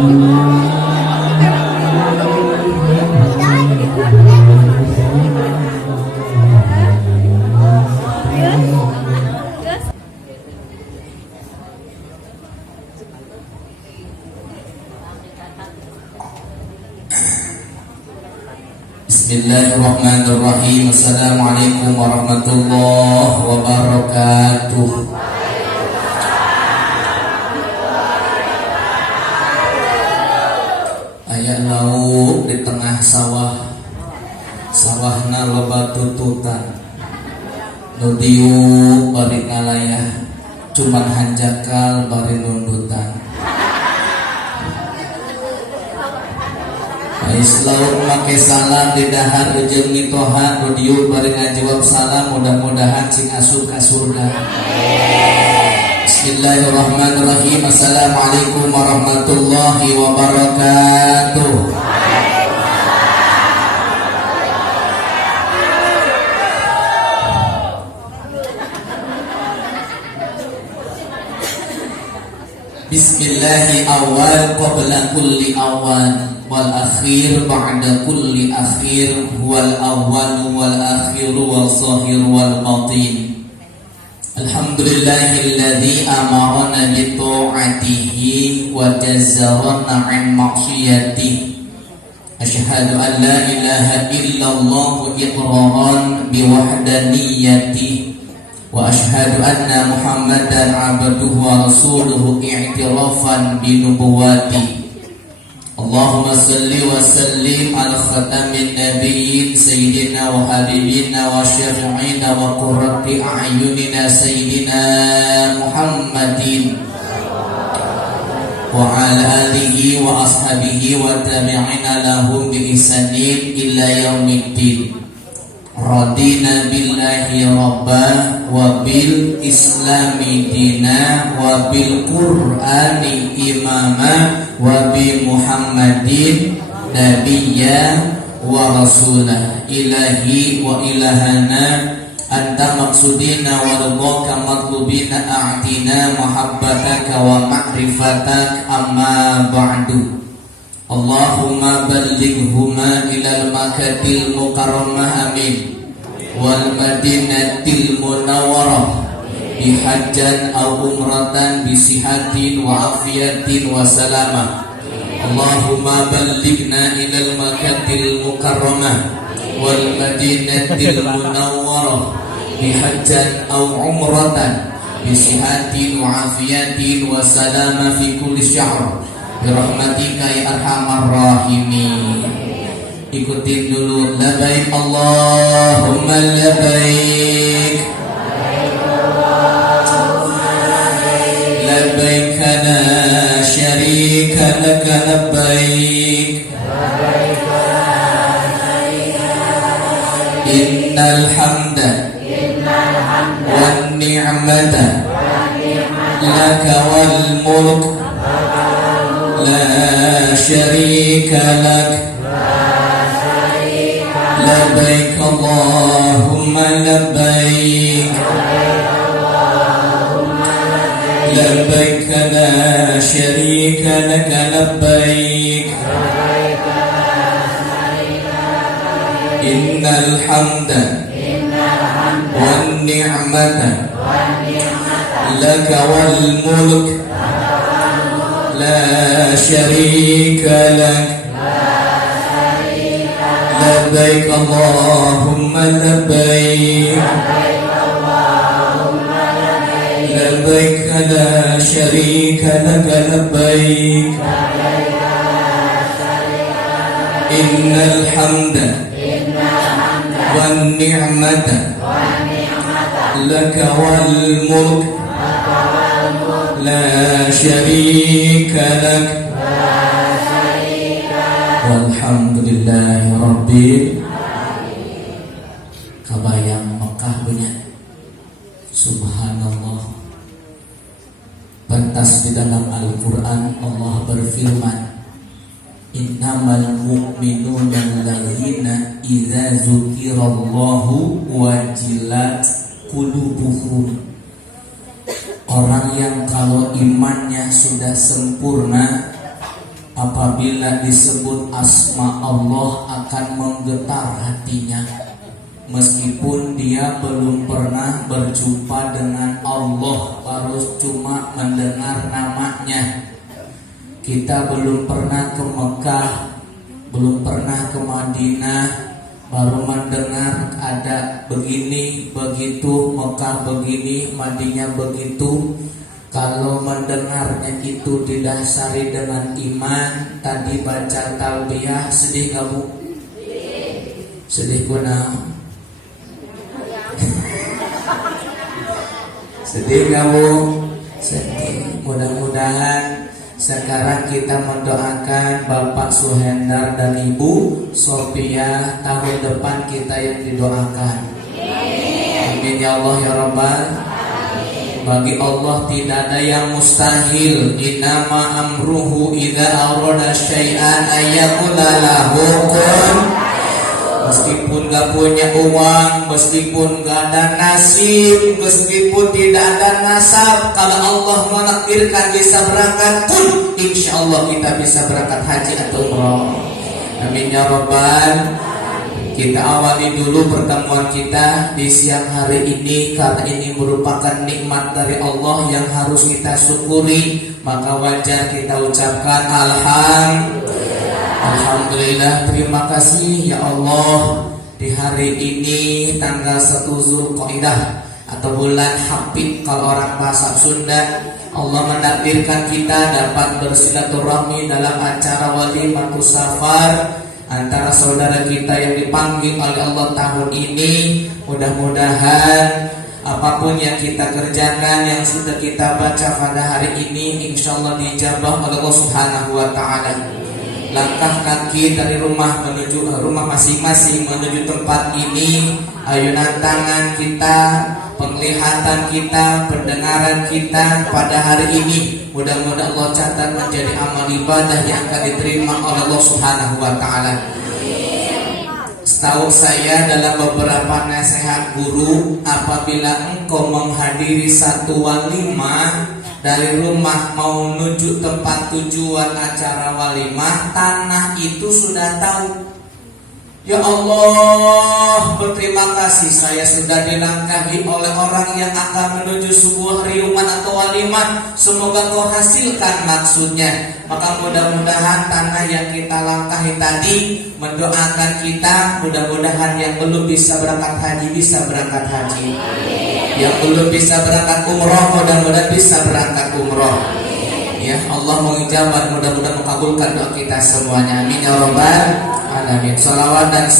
Bismillahirrahmanirrahim. Assalamualaikum warahmatullahi wabarakatuh. Aya lauk di tengah sawah, sawahna loba tututan. Nu diuk bari ngalayah, cuman hanjakal bari nundutan. Islaur make salam di dahar jeung mitoha nu diuk bari ngajawab salam, mudah-mudahan cing asup ka surga. Bismillahirrahmanirrahim. Assalamualaikum warahmatullahi wabarakatuh. Bismillahi awal qabla kulli awal wal akhir ba'da kulli akhir wal awwal wal akhir wal zahir wal batin. Alhamdulillahilladzi amarana bi ta'atihi wa jazzarana 'an ma'siyatihi. Asyhadu an la ilaha illallah iqraran bi wahdaniyatihi wa asyhadu anna Muhammadan 'abduhu wa rasuluhu i'tirafan bi nubuwwatihi. Allahumma salli wa sallim ala khatamin nabiyyin sayyidina wa habibina wa syafi'ina wa qurrati a'yunina sayyidina Muhammadin wa ala alihi wa ashabihi wa tabi'ina lahum bi ihsanin ila yaumiddin. Radina billahi rabba wa bil islami dina wa bil qur'ani imama wa bi Muhammadin nabiyya wa rasulah. Ilahi wa ilahana anta maqsudina wa ridhaka matlubina a'tina mahabbataka wa ma'rifatak amma ba'du. Allahumma ballighhuma ilal makatil mukarramah amin wal madinatil munawwarah bihajjan aw umratan bisihatin wa afiyatin wa salamah. Allahumma ballighna ilal makatil mukarramah wal madinatil munawwarah bihajjan aw umratan bisihatin wa afiyatin wa salamah fi kulli syahr birahmatika ya arhamar rahimin. Ikutin dulu. Labbaik Allahumma labbaik, labbaik la syarika laka labbaik, innal hamda wan ni'mata laka wal mulk la syarika lak. Labbaik Allahumma labbaik, labbaik la syarika laka labbaik, innal hamda wan ni'mata laka wal mulk la syarika lak. Labbaik Allahumma labbaik, labbaik la syarika laka labbaik, innal hamda wan ni'mata laka wal mulk la syarika lak. Walhamdulillahi rabbil alamin. Kabayang Mekah punya. Subhanallah. Pantas di dalam Al-Quran Allah berfirman, innamal mu'minuna alladzina idza dzukirallahu wajilat qulubuhum. Orang yang kalau imannya sudah sempurna, apabila disebut asma Allah akan menggetar hatinya, meskipun dia belum pernah berjumpa dengan Allah, baru cuma mendengar namanya. Kita belum pernah ke Mekah, belum pernah ke Madinah, baru mendengar ada begini, begitu, Mekah begini, Madinah begitu. Kalau mendengarnya itu didasari dengan iman, tadi baca talbiyah, sedih gak Bu? Sedih kuna? Sedih gak Bu? Sedih. Mudah-mudahan sekarang kita mendoakan Bapak Suhendar dan Ibu Sophia, tahun depan kita yang didoakan. Amin ya Allah ya Rabbal. Bagi Allah tidak ada yang mustahil. Innama amruhu idza arada syai'an ayyaqula lahu kun. Meskipun gak punya uang, meskipun gak ada nasib, meskipun tidak ada nasab, kalau Allah menakdirkan bisa berangkat pun, insya Allah kita bisa berangkat haji atau umrah. Amin ya Rabbal. Kita awali dulu pertemuan kita di siang hari ini, karena ini merupakan nikmat dari Allah yang harus kita syukuri. Maka wajar kita ucapkan Alhamdulillah. Terima kasih ya Allah. Di hari ini tanggal 1 Zulqa'dah atau bulan Habib kalau orang bahasa Sunda, Allah menakdirkan kita dapat bersilaturahmi dalam acara Walimatus Safar antara saudara kita yang dipanggil oleh Allah tahun ini. Mudah-mudahan apapun yang kita kerjakan, yang sudah kita baca pada hari ini, insya Allah dijabah oleh Allah Subhanahu wa Ta'ala. Langkah kaki dari rumah menuju rumah masing-masing menuju tempat ini, ayunan tangan kita, penglihatan kita, pendengaran kita pada hari ini, mudah-mudahan Allah catat menjadi amal ibadah yang akan diterima oleh Allah Subhanahu wa Ta'ala. Setahu saya dalam beberapa nasihat guru, apabila engkau menghadiri satu walimah, dari rumah mau menuju tempat tujuan acara walimah, tanah itu sudah tahu. Ya Allah, berterima kasih saya sudah dilangkahi oleh orang yang akan menuju sebuah riungan atau walimah. Semoga kau hasilkan maksudnya. Maka mudah-mudahan tanah yang kita langkahi tadi mendoakan kita, mudah-mudahan yang belum bisa berangkat haji bisa berangkat haji, yang belum bisa berangkat umroh mudah-mudahan bisa berangkat umroh. Ya Allah mengijabah, mudah-mudahan mengabulkan doa kita semuanya. Amin ya Rabbal alamin. Salawat dan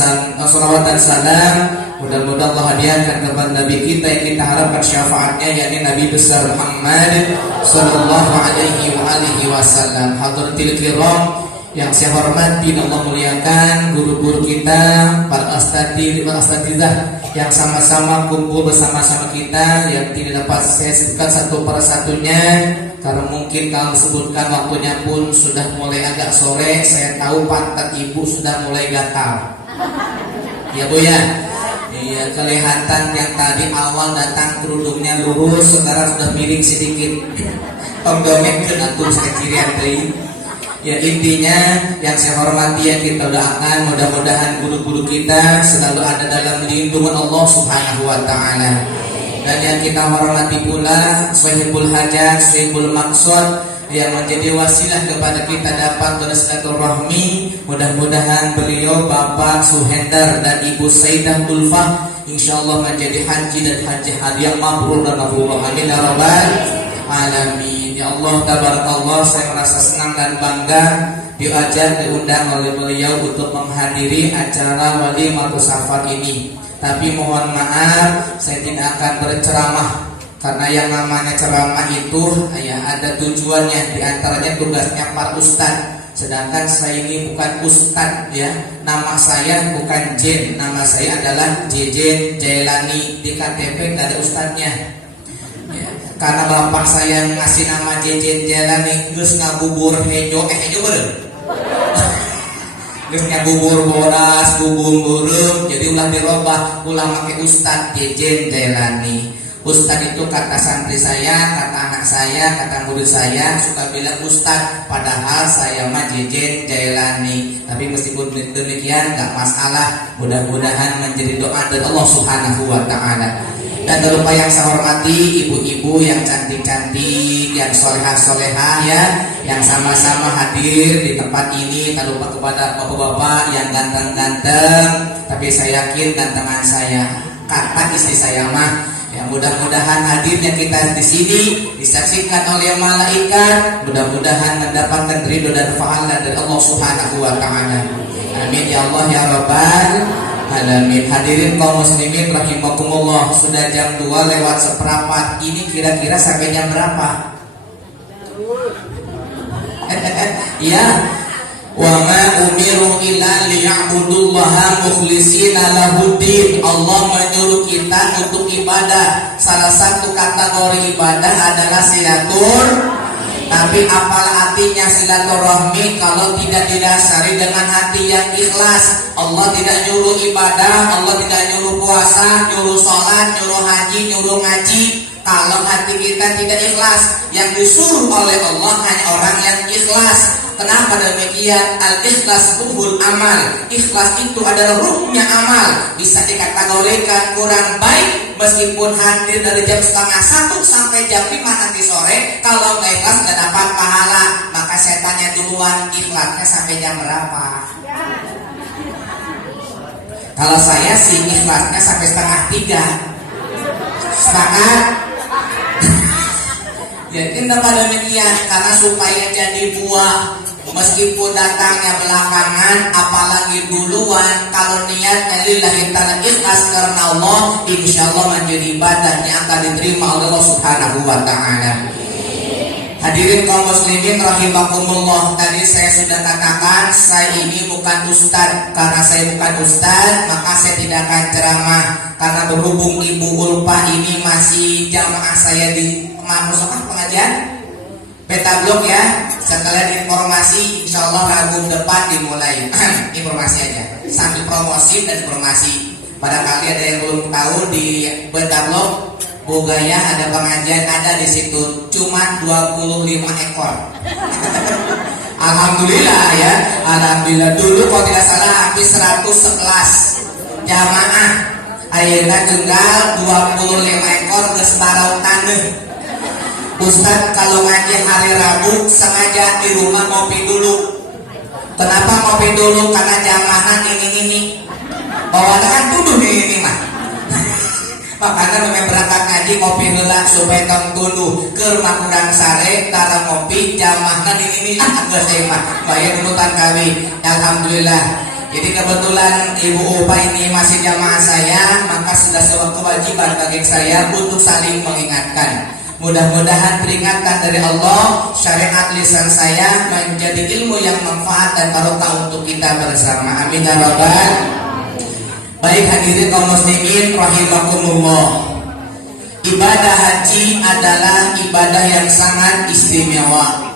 salam mudah-mudahan Allah hadiahkan kepada Nabi kita yang kita harapkan syafaatnya, yakni Nabi besar Muhammad sallallahu alaihi wa alihi wasallam. Hadratil kiram yang saya hormati dan Allah muliakan, guru-guru kita, para asatidzah yang sama-sama kumpul bersama-sama kita, yang tidak dapat saya sebutkan satu persatunya karena mungkin kalau disebutkan waktunya pun sudah mulai agak sore. Saya tahu pantat ibu sudah mulai gatal. Ya Bu ya. Iya, kelihatan yang tadi awal datang kerudungnya lurus, sekarang sudah miring sedikit. Tongdomekeun atuh sakirian deui. Ya intinya yang saya hormati, yang kita doakan, mudah-mudahan guru-guru kita selalu ada dalam lindungan Allah Subhanahu wa Ta'ala. Dan yang kita hormati pula Sahibul Hajat, Sahibul Maksud yang menjadi wasilah kepada kita dapat bersilaturahmi. Mudah-mudahan beliau Bapak Suhendar dan Ibu Sayyidah Ulfah insyaallah menjadi haji dan haji hadiah mabrur dan mabrur. Amin ya Rabbal alamin. Ya Allah tabarakallah, saya merasa senang dan bangga diundang oleh beliau untuk menghadiri acara Walimatus Safar ini. Tapi mohon maaf, saya tidak akan berceramah karena yang namanya ceramah itu ya ada tujuannya, diantaranya tugasnya Pak Ustadz. Sedangkan saya ini bukan Ustadz ya, nama saya bukan Jen, nama saya adalah Jejen Jailani. Di KTP tidak ada Ustadznya ya, karena bapak saya ngasih nama Jejen Jailani geus ngabubur hejo bener. Geus ngabubur bodas bubung burung, jadi ulah dirobah ulah make Ustadz Jejen Jailani. Ustadz itu kata santri saya, kata anak saya, kata murid saya suka bilang Ustadz, padahal saya mah Jejen Jailani. Tapi meskipun demikian gak masalah, mudah-mudahan menjadi doa dari Allah Subhanahu wa Ta'ala. Dan tak lupa yang saya hormati ibu-ibu yang cantik-cantik, yang solehah-solehah ya, yang sama-sama hadir di tempat ini. Tak lupa kepada bapak-bapak yang ganteng-ganteng, tapi saya yakin gantengan saya, kata istri saya mah. Ya, mudah-mudahan hadirnya kita di sini disaksikan oleh malaikat, mudah-mudahan mendapatkan ridho dan pahala dari Allah Subhanahu wa Ta'ala. Amin ya Allah ya Rabbal alamin. Hadirin kaum muslimin rahimakumullah, sudah jam 2 lewat seperempat. Ini kira-kira sampai jam berapa? Ya. Wa ma umiru illa liya'budullaha mukhlishina lahuddin. Allah menyuruh kita untuk ibadah. Salah satu kategori ibadah adalah silaturahmi. Tapi apalah artinya silaturahmi kalau tidak didasari dengan hati yang ikhlas? Allah tidak nyuruh ibadah, Allah tidak nyuruh puasa, nyuruh sholat, nyuruh haji, nyuruh ngaji kalau hati kita tidak ikhlas. Yang disuruh oleh Allah hanya orang yang ikhlas. Kenapa demikian? Al-ikhlas ruhul amal. Ikhlas itu adalah ruhnya amal. Bisa dikategorikan kurang baik meskipun hadir dari jam 12:30 sampai jam 5 nanti sore. Kalau nggak ikhlas nggak dapat pahala. Maka saya tanya duluan, ikhlasnya sampai jam berapa? Kalau saya sih ikhlasnya sampai 2:30. Sepakat? Ya, kenapa demikian? Karena supaya jadi buah, meskipun datangnya belakangan, apalagi duluan. Kalau niatnya lillahi ta'ala ikhlas karena Allah, insya Allah menjadi ibadah yang akan diterima oleh Allah Subhanahu wa Ta'ala. Hadirin kaum muslimin rahimakumullah, tadi saya sudah katakan saya ini bukan ustadz. Karena saya bukan ustadz, maka saya tidak akan ceramah. Karena berhubung Ibu Ulfa ini masih jamaah saya di musola pengajian Peta Blok ya. Sekalian informasi, insya Allah Rabu depan dimulai. Informasi aja, sambil promosi dan informasi. Barangkali ada yang belum tahu, di Peta Blok Bogaya ada pengajian, ada di situ cuma 25 ekor. Alhamdulillah ya, alhamdulillah. Dulu kalau tidak salah hampir 111 jamaah. Ayeuna tunggal 25 ekor geus barau taneuh. Ustadz kalau ngaji hari Rabu sengaja di rumah ngopi dulu. Kenapa ngopi dulu? Karena jamaah ini bawaannya kan tuduh ini mah. Makanya memang berangkat ngaji ngopi heula supaya tong tunduh ke rumah kurang sare tara ngopi jamaah ini geus teh mah bayar urutan kami. Alhamdulillah. Jadi kebetulan Ibu Ulfa ini masih jamaah saya, maka sudah sebuah kewajiban bagi saya untuk saling mengingatkan. Mudah-mudahan peringatan dari Allah, syariat lisan saya menjadi ilmu yang manfaat dan barokah untuk kita bersama. Amin ya rabbal. Baik hadirin kaum muslimin rahimakumullah. Ibadah haji adalah ibadah yang sangat istimewa.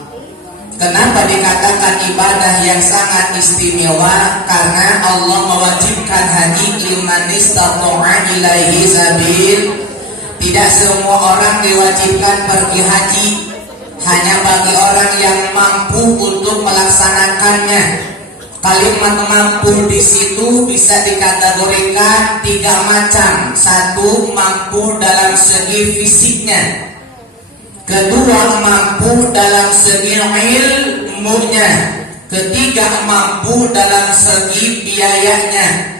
Kenapa dikatakan ibadah yang sangat istimewa? Karena Allah mewajibkan haji liman istata'a ilaihi sabil. Tidak semua orang diwajibkan pergi haji, hanya bagi orang yang mampu untuk melaksanakannya. Kalimat mampu di situ bisa dikategorikan 3 macam. 1, mampu dalam segi fisiknya. Kedua, mampu dalam segi ilmunya. Ketiga, mampu dalam segi biayanya.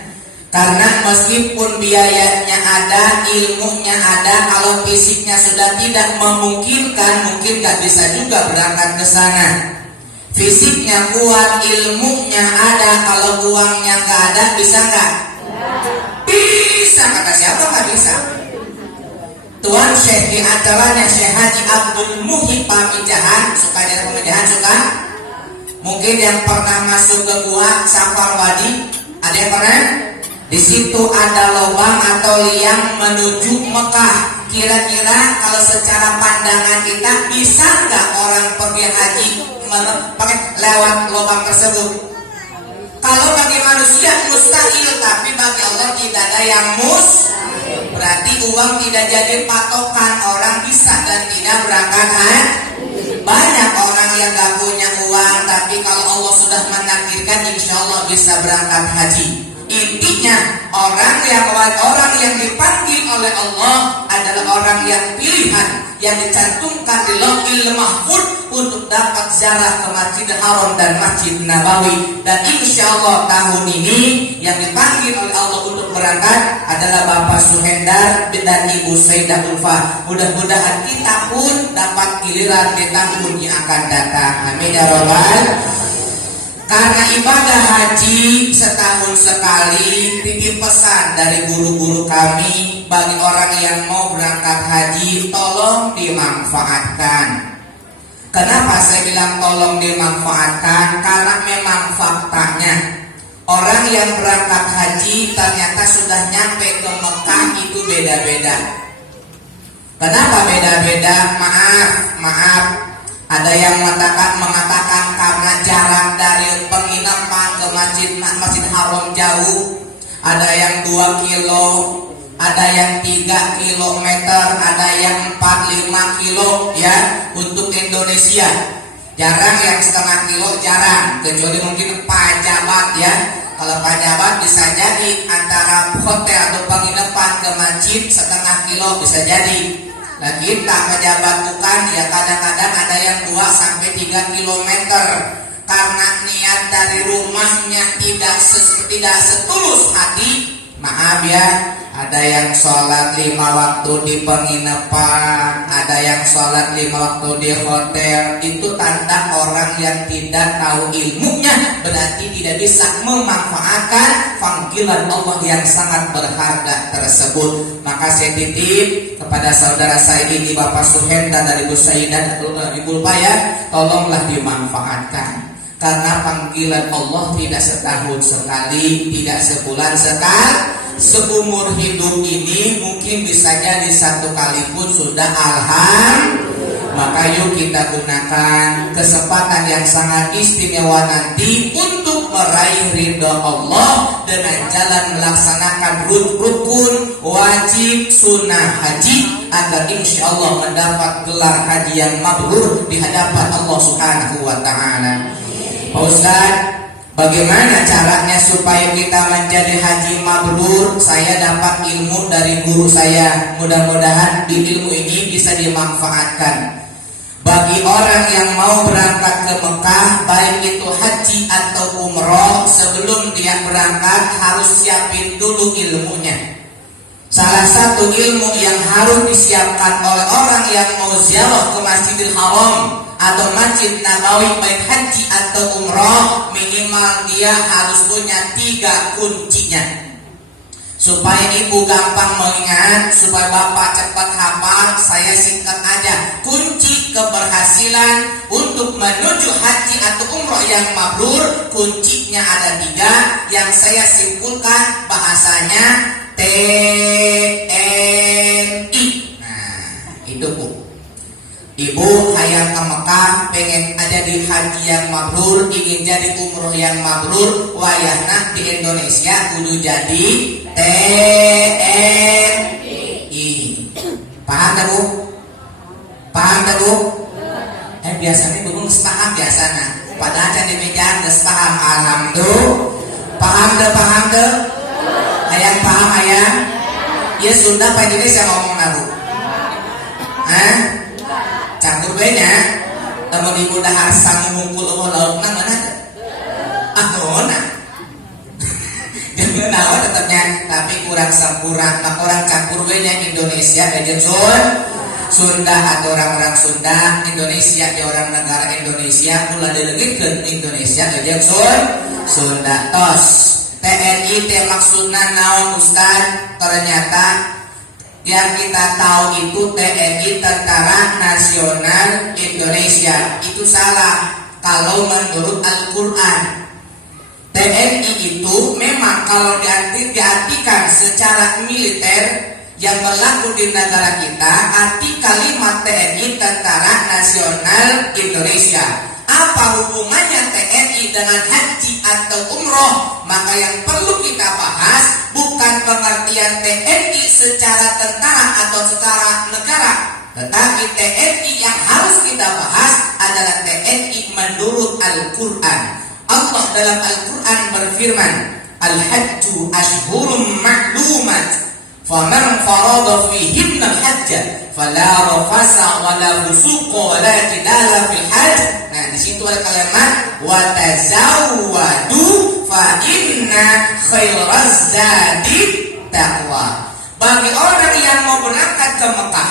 Karena meskipun biayanya ada, ilmunya ada, kalau fisiknya sudah tidak memungkinkan, mungkin gak bisa juga berangkat ke sana. Fisiknya kuat, ilmunya ada, kalau uangnya gak ada, bisa gak? Bisa, kata siapa gak bisa? Tuan Syekh di acaranya Syekh Haji Abdul Muhyi Pamijahan, suka jadi pemijahan, suka? Mungkin yang pernah masuk ke gua Safar Wadi, ada yang pernah? Di situ ada lubang atau liang menuju Mekah. Kira-kira kalau secara pandangan kita bisa nggak orang pergi haji pakai lewat lubang tersebut? Kalau bagi manusia mustahil, tapi bagi Allah tidak ada yang mustahil. Berarti uang tidak jadi patokan, orang bisa dan tidak berangkat haji. Banyak orang yang gak punya uang, tapi kalau Allah sudah menakdirkan, insya Allah bisa berangkat haji. Intinya orang yang dipanggil oleh Allah adalah orang yang pilihan, yang dicantumkan di Lauhil Mahfuz untuk dapat ziarah ke Masjidil Haram dan Masjid Nabawi. Dan insya Allah tahun ini yang dipanggil oleh Allah untuk berangkat adalah Bapak Suhendar dan Ibu Sayyidah Ulfa. Mudah-mudahan kita pun dapat giliran di tahun yang akan datang. Amin ya Rabbal. Karena ibadah haji setahun sekali, titip pesan dari guru-guru kami bagi orang yang mau berangkat haji, tolong dimanfaatkan. Kenapa saya bilang tolong dimanfaatkan? Karena memang faktanya orang yang berangkat haji ternyata sudah nyampe ke Mekah itu beda-beda. Kenapa beda-beda? Maaf. Ada yang mengatakan karena jarak dari penginapan ke Masjid Haram jauh. Ada yang 2 kilo, ada yang 3 kilometer, ada yang 4-5 kilo ya untuk Indonesia. Jarang yang setengah kilo, jarang. Kecuali mungkin pejabat ya. Kalau pejabat bisa jadi antara hotel atau penginapan ke masjid setengah kilo bisa jadi. Nah kita pejabat bukan ya, kadang-kadang ada yang 2-3 kilometer. Karena niat dari rumahnya tidak setulus hati, maaf ya, ada yang sholat 5 waktu di penginapan, ada yang sholat 5 waktu di hotel. Itu tanda orang yang tidak tahu ilmunya, berarti tidak bisa memanfaatkan panggilan Allah yang sangat berharga tersebut. Maka saya titip kepada saudara saya ini Bapak Suhendar dari Ibu Sayyidah atau Ibu Ulfa ya, tolonglah dimanfaatkan. Karena panggilan Allah tidak setahun sekali, tidak sebulan sekali, seumur hidup ini mungkin bisa jadi 1 kali pun sudah alhamdulillah. Maka yuk kita gunakan kesempatan yang sangat istimewa nanti untuk meraih ridha Allah dengan jalan melaksanakan rukun, wajib, sunnah haji agar insya Allah mendapat gelar haji yang mabrur di hadapan Allah Subhanahu wa Ta'ala. Pak Ustaz, bagaimana caranya supaya kita menjadi haji mabrur? Saya dapat ilmu dari guru saya. Mudah-mudahan di ilmu ini bisa dimanfaatkan. Bagi orang yang mau berangkat ke Mekah, baik itu haji atau umroh, sebelum dia berangkat harus siapin dulu ilmunya. Salah satu ilmu yang harus disiapkan oleh orang yang mau ziarah ke Masjidil Haram atau Masjid Nabawi, baik haji atau umroh, minimal dia harus punya 3 kuncinya. Supaya ibu gampang mengingat, supaya bapak cepat hafal, saya singkat aja. Kunci keberhasilan untuk menuju haji atau umroh yang mabrur, kuncinya ada 3 yang saya simpulkan bahasanya TNI. Nah, itu Bu. Ibu hayang ke Mekah, pengen aja di haji yang mabrur, ingin jadi umroh yang mabrur, wayahna di Indonesia kudu jadi TNI. Paham tak Bu? Paham tak Bu? Biasanya Bu paham biasanya. Padahal di meja nggak paham. Alhamdulillah. Paham deh. Hayang paham hayang? Ya sudah Pak Indonesia ngomong Bu. Campur benya temen ibu dahar sang mungkul laut nang mana nona jangan nawa tetapnya tapi kurang sempurna. Maka orang campur benya Indonesia aja Sunda atau orang-orang Sunda, Indonesia ya orang negara Indonesia, mulai dilegitkeun Indonesia aja Sunda. Tos TNI teh maksudna naon Ustaz? Ternyata yang kita tahu itu TNI Tentara Nasional Indonesia. Itu salah kalau menurut Al-Quran. TNI itu memang kalau diartikan secara militer yang berlaku di negara kita, arti kalimat TNI Tentara Nasional Indonesia. Apa hubungannya TNI dengan haji atau umroh? Maka yang perlu kita bahas bukan bukan pengertian TNI secara tentara atau secara negara, tetapi TNI yang harus kita bahas adalah TNI menurut Al-Quran. Allah dalam Al-Quran berfirman, Al-Hajju ashhurum ma'lumat, faman farada fihinna al-hajja fala rafasa wala fusuqa wala jidala fil hajj. Nah, di situ ada kalimat wa tazawwadu fa inna khairaz zadi taqwa. Bagi orang yang mau berangkat ke Mekah,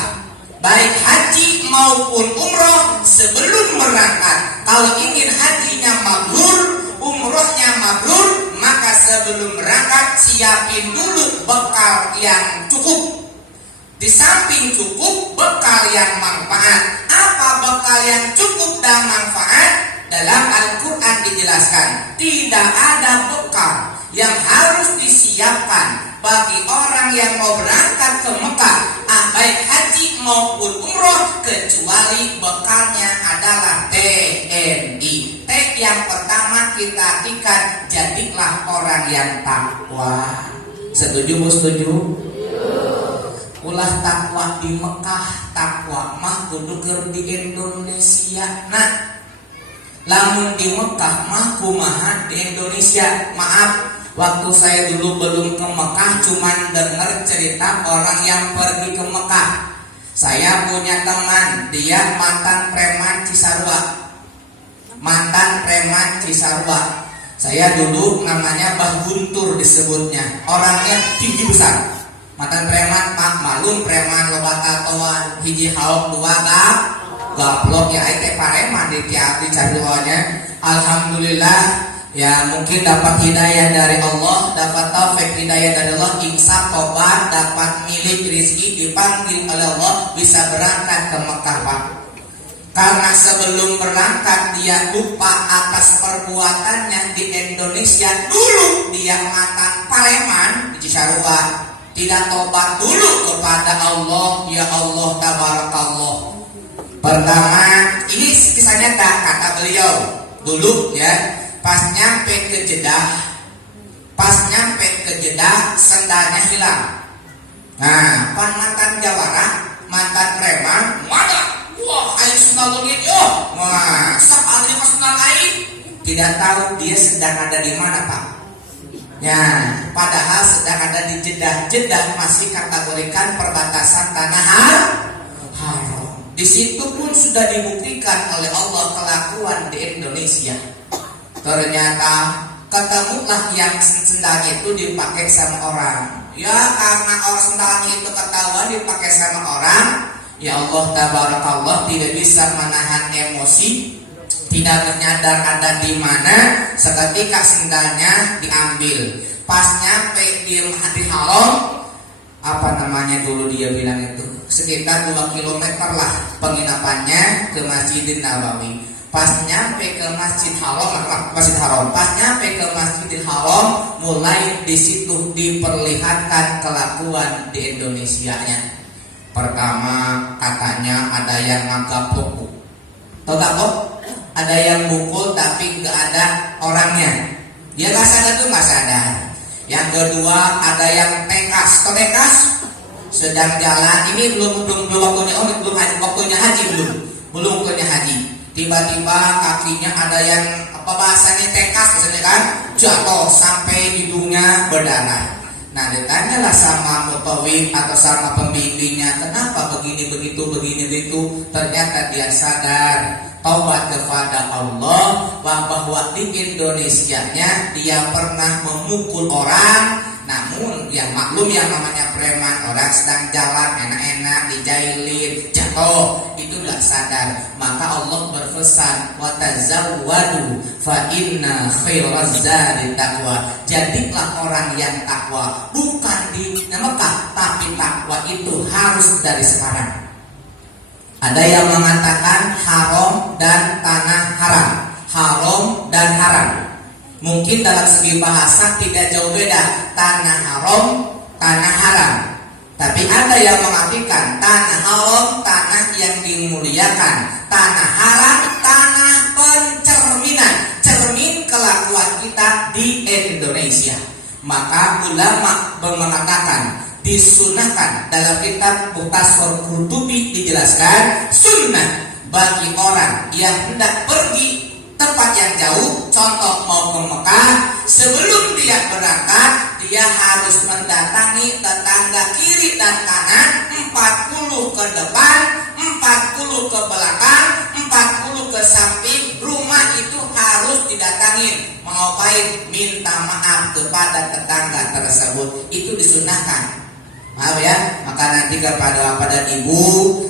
baik haji maupun umroh, sebelum berangkat, kalau ingin hajinya mabrur, umrohnya mabrur, maka sebelum berangkat siapin dulu bekal yang cukup. Di samping cukup, bekal yang manfaat. Apa bekal yang cukup dan manfaat? Dalam Al-Quran dijelaskan, tidak ada bekal yang harus disiapkan bagi orang yang mau berangkat ke Mekah, baik haji maupun umroh, kecuali bekalnya adalah TNI. T yang pertama kita ikat, jadilah orang yang takwa. Setuju bu? Setuju? Ulah takwa di Mekah, takwa mah kudu keur di Indonesia. Nah, lamun di Mekah mah kumaha di Indonesia. Maaf, waktu saya dulu belum ke Mekah, cuman dengar cerita orang yang pergi ke Mekah. Saya punya teman, dia mantan preman Cisarua. Saya dulu namanya Bah Guntur disebutnya. Orangnya tinggi besar. Mantan preman, Pak Malum preman loba tatoan, hiji hauk dua gaplok ya teh pareman di tiap dicaduanya. Alhamdulillah ya, mungkin dapat hidayah dari Allah, dapat taufik hidayah dari Allah, insaf tobat, dapat milik rezeki, dipanggil oleh Allah, bisa berangkat ke Mekah, Pak. Karena sebelum berangkat dia lupa atas perbuatannya di Indonesia. Dulu dia mantan pareman di Cisarua, tidak tobat dulu kepada Allah. Ya Allah, tabarakallah. Pertama, ini kisahnya kata beliau dulu ya, pas nyampe ke Jeddah sendalnya hilang. Nah, pan mantan jawara, mantan preman, mana? Wah, ayo sendal lagi, wah, sak ahli sendal lain. Tidak tahu dia sedang ada di mana, Pak. Ya, padahal sedang ada di Jeddah. Jeddah masih kategorikan perbatasan tanah haram. Di situ pun sudah dibuktikan oleh Allah kelakuan di Indonesia. Ternyata ketemulah yang sendalnya itu dipakai sama orang. Ya, karena orang sendalnya itu ketahuan dipakai sama orang, ya Allah tabarakallah tidak bisa menahan emosi, tidak menyadar ada di mana, seketika sendalnya diambil. Pas nyampe di haram, apa namanya dulu dia bilang itu, sekitar 2 km lah penginapannya ke Masjidin Nabawi. Pas nyampe ke Masjid Haram, pas nyampe ke Masjidil Haram, mulai di situ diperlihatkan kelakuan di Indonesianya. Pertama katanya ada yang ngagaplok, tau gaplok? Ada yang mukul tapi nggak ada orangnya, dia nggak sadar tuh nggak sadar. Yang kedua ada yang tekas, sedang jalan, ini belum waktunya haji, belum waktunya haji. Tiba-tiba kakinya ada yang bahasanya tekas, maksudnya kan jatuh sampai hidungnya berdarah. Nah, ditanyalah sama mutawif atau sama pembimbingnya, kenapa begini begitu. Ternyata dia sadar, taubat kepada Allah, bahwa di Indonesianya dia pernah memukul orang. Namun yang maklum yang namanya preman, orang sedang jalan enak-enak dijailin jatuh, itu gak sadar. Maka Allah berpesan, wa tazawwadu fa inna khairaz zadi taqwa. Jadilah orang yang takwa, bukan di Mekah, tapi takwa itu harus dari sekarang. Ada yang mengatakan haram dan tanah haram, haram dan haram. Mungkin dalam segi bahasa tidak jauh beda, tanah haram, tanah haram. Tapi ada yang mengartikan tanah haram, tanah yang dimuliakan, tanah haram, tanah pencerminan, cermin kelakuan kita di Indonesia. Maka ulama mengatakan disunahkan dalam kitab Mukhtasar Qurtubi dijelaskan sunnah bagi orang yang hendak pergi tempat yang jauh, contoh mau ke Mekah, sebelum dia berangkat dia harus mendatangi tetangga kiri dan kanan 40 ke depan, 40 ke belakang, 40 ke samping. Rumah itu harus didatangi. Mau ngapain? Minta maaf kepada tetangga tersebut. Itu disunahkan. Maaf ya, maka nanti kepada ibu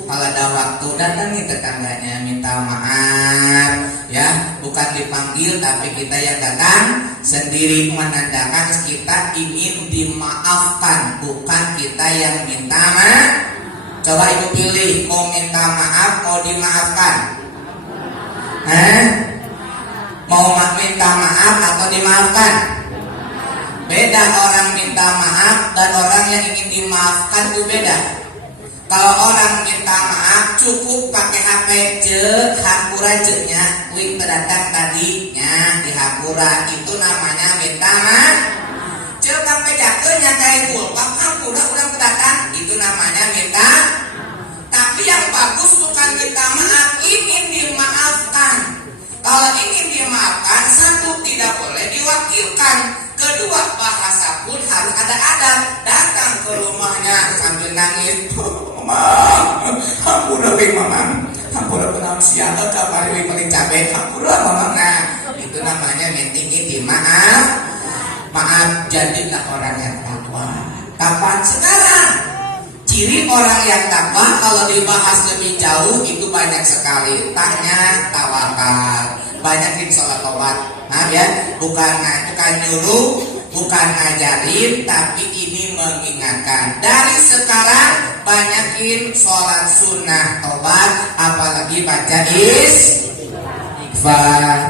kalau ada waktu datangi tetangganya minta maaf ya, bukan dipanggil tapi kita yang datang sendiri menandakan kita ingin dimaafkan, bukan kita yang minta maaf. Coba ibu pilih, mau minta maaf mau dimaafkan? Mau minta maaf atau dimaafkan? Beda orang minta maaf dan orang yang ingin dimaafkan itu beda. Kalau orang minta maaf cukup pakai HP hapura nya, wing terdatang tadinya di hapura, itu namanya minta maaf. Coba pejakeunnya kayak pulpak hapura udah terdatang, itu namanya minta. Tapi yang bagus bukan minta maaf, ingin dimaafkan. Kalau ingin dimaafkan, satu tidak boleh diwakilkan. Kedua, bahasa pun harus ada adab. Datang ke rumahnya sambil nangis, Mamang, hampura bing mamang, hampura benam siapa kabar yang paling capek, hampura mamang. Nah, itu namanya mentingin di maaf. Maaf, jadilah orang yang takwa. Kapan? Sekarang. Ciri orang yang takwa kalau dibahas lebih jauh itu banyak sekali. Tanya, tawakal, banyakin sholat tobat. Nah ya, bukan nyuruh, bukan ngajarin, tapi ini mengingatkan. Dari sekarang banyakin sholat sunnah tobat, apalagi baca istighfar,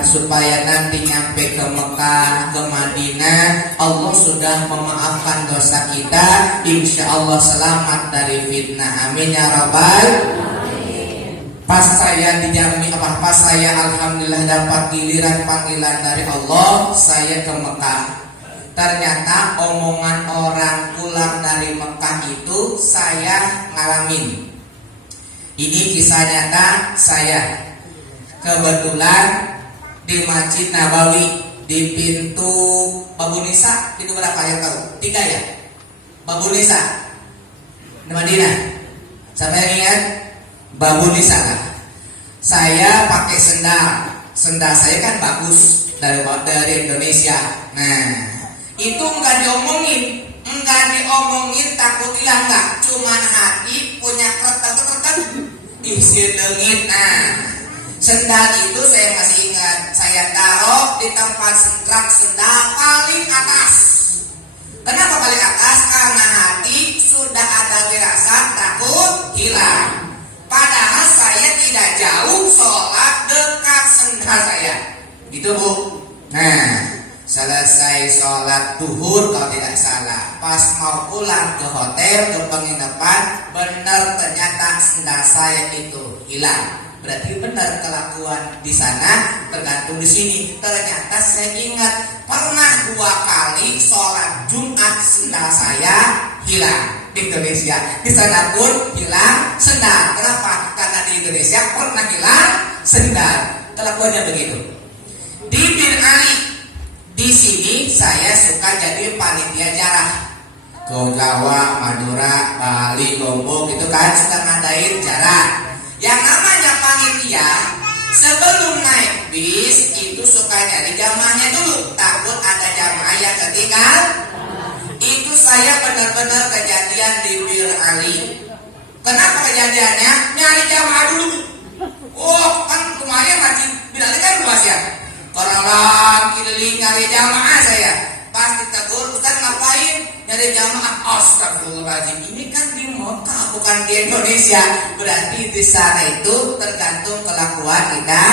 supaya nanti nyampe ke Mekah, ke Madinah, Allah sudah memaafkan dosa kita. Insya Allah selamat dari fitnah. Amin ya rabbal. Pas saya alhamdulillah dapat giliran panggilan dari Allah, saya ke Mekah. Ternyata omongan orang pulang dari Mekah itu saya ngalamin. Ini kisah nyata saya. Kebetulan di Masjid Nabawi, di pintu Babu Nisa, itu berapa yang tahu? 3 ya? Babu Nisa di Madinah. Sampai ingat? Babu Nisa lah. Saya pakai sendal saya kan bagus dari Indonesia. Nah, itu enggak diomongin takut hilang enggak. Cuman hati punya kertas isi lengit. Nah, sendal itu saya masih ingat, saya taruh di tempat sendal paling atas. Kenapa paling atas? Karena hati sudah ada firasat takut hilang. Padahal saya tidak jauh sholat dekat sendal saya. Gitu Bu. Nah, selesai sholat duhur kalau tidak salah, pas mau pulang ke hotel, ke penginapan, benar ternyata sendal saya itu hilang. Berarti benar kelakuan di sana tergantung di sini. Ternyata saya ingat pernah 2 kali sholat Jumat sendal saya hilang. Di Indonesia, di sana pun hilang sendal. Kenapa? Karena di Indonesia pernah hilang sendal. Kelakuannya begitu. Di Bin Ali, di sini saya suka jadi panitia jarah. Ke Jawa, Madura, Bali, Lombok itu kan suka ngadain jarah. Yang namanya panitia sebelum naik bis itu suka nyari jamaahnya dulu, takut ada jamaah yang ketinggal. Itu saya benar-benar kejadian di Bir Ali. Kenapa kejadiannya? Nyari jamaah dulu. Oh, kan kemarin Masjid Bir Ali kan luas ya. Orang keliling nyari jamaah saya. Pas ditegur, Ustaz ngapain? Nyari jamaah. Astagfirullahaladzim. Ini kan di Mekah, bukan di Indonesia. Berarti di sana itu tergantung kelakuan kita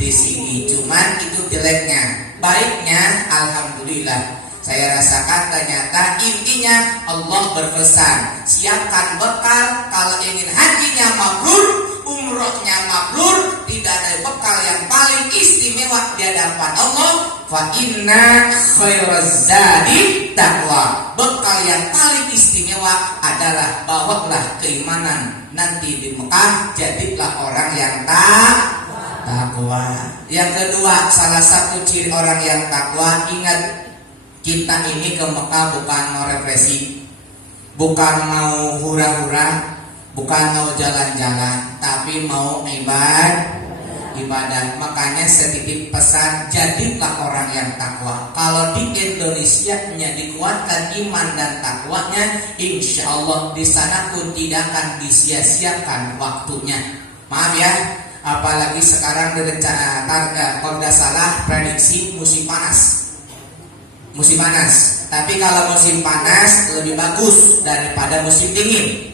di sini. Cuman itu jeleknya. Baiknya, alhamdulillah. Saya rasakan ternyata intinya Allah berpesan, siapkan bekal kalau ingin hajinya mabrur, umrohnya mabrur, tidak ada bekal yang paling istimewa di hadapan Allah. Fa inna khairaz zadi taqwa. Bekal yang paling istimewa adalah bawalah keimanan. Nanti di Mekah jadilah orang yang takwa. Yang kedua, salah satu ciri orang yang takwa, ingat, kita ini ke Mekah bukan mau refreshing, bukan mau hura-hura, bukan mau jalan-jalan, tapi mau ibadah. Makanya sedikit pesan, jadilah orang yang takwa. Kalau di Indonesia dikuatkan iman dan takwanya, insya Allah di sana pun tidak akan disia-siakan waktunya. Maaf ya, apalagi sekarang direncana kalau tidak salah prediksi musim panas. Tapi kalau musim panas lebih bagus daripada musim dingin.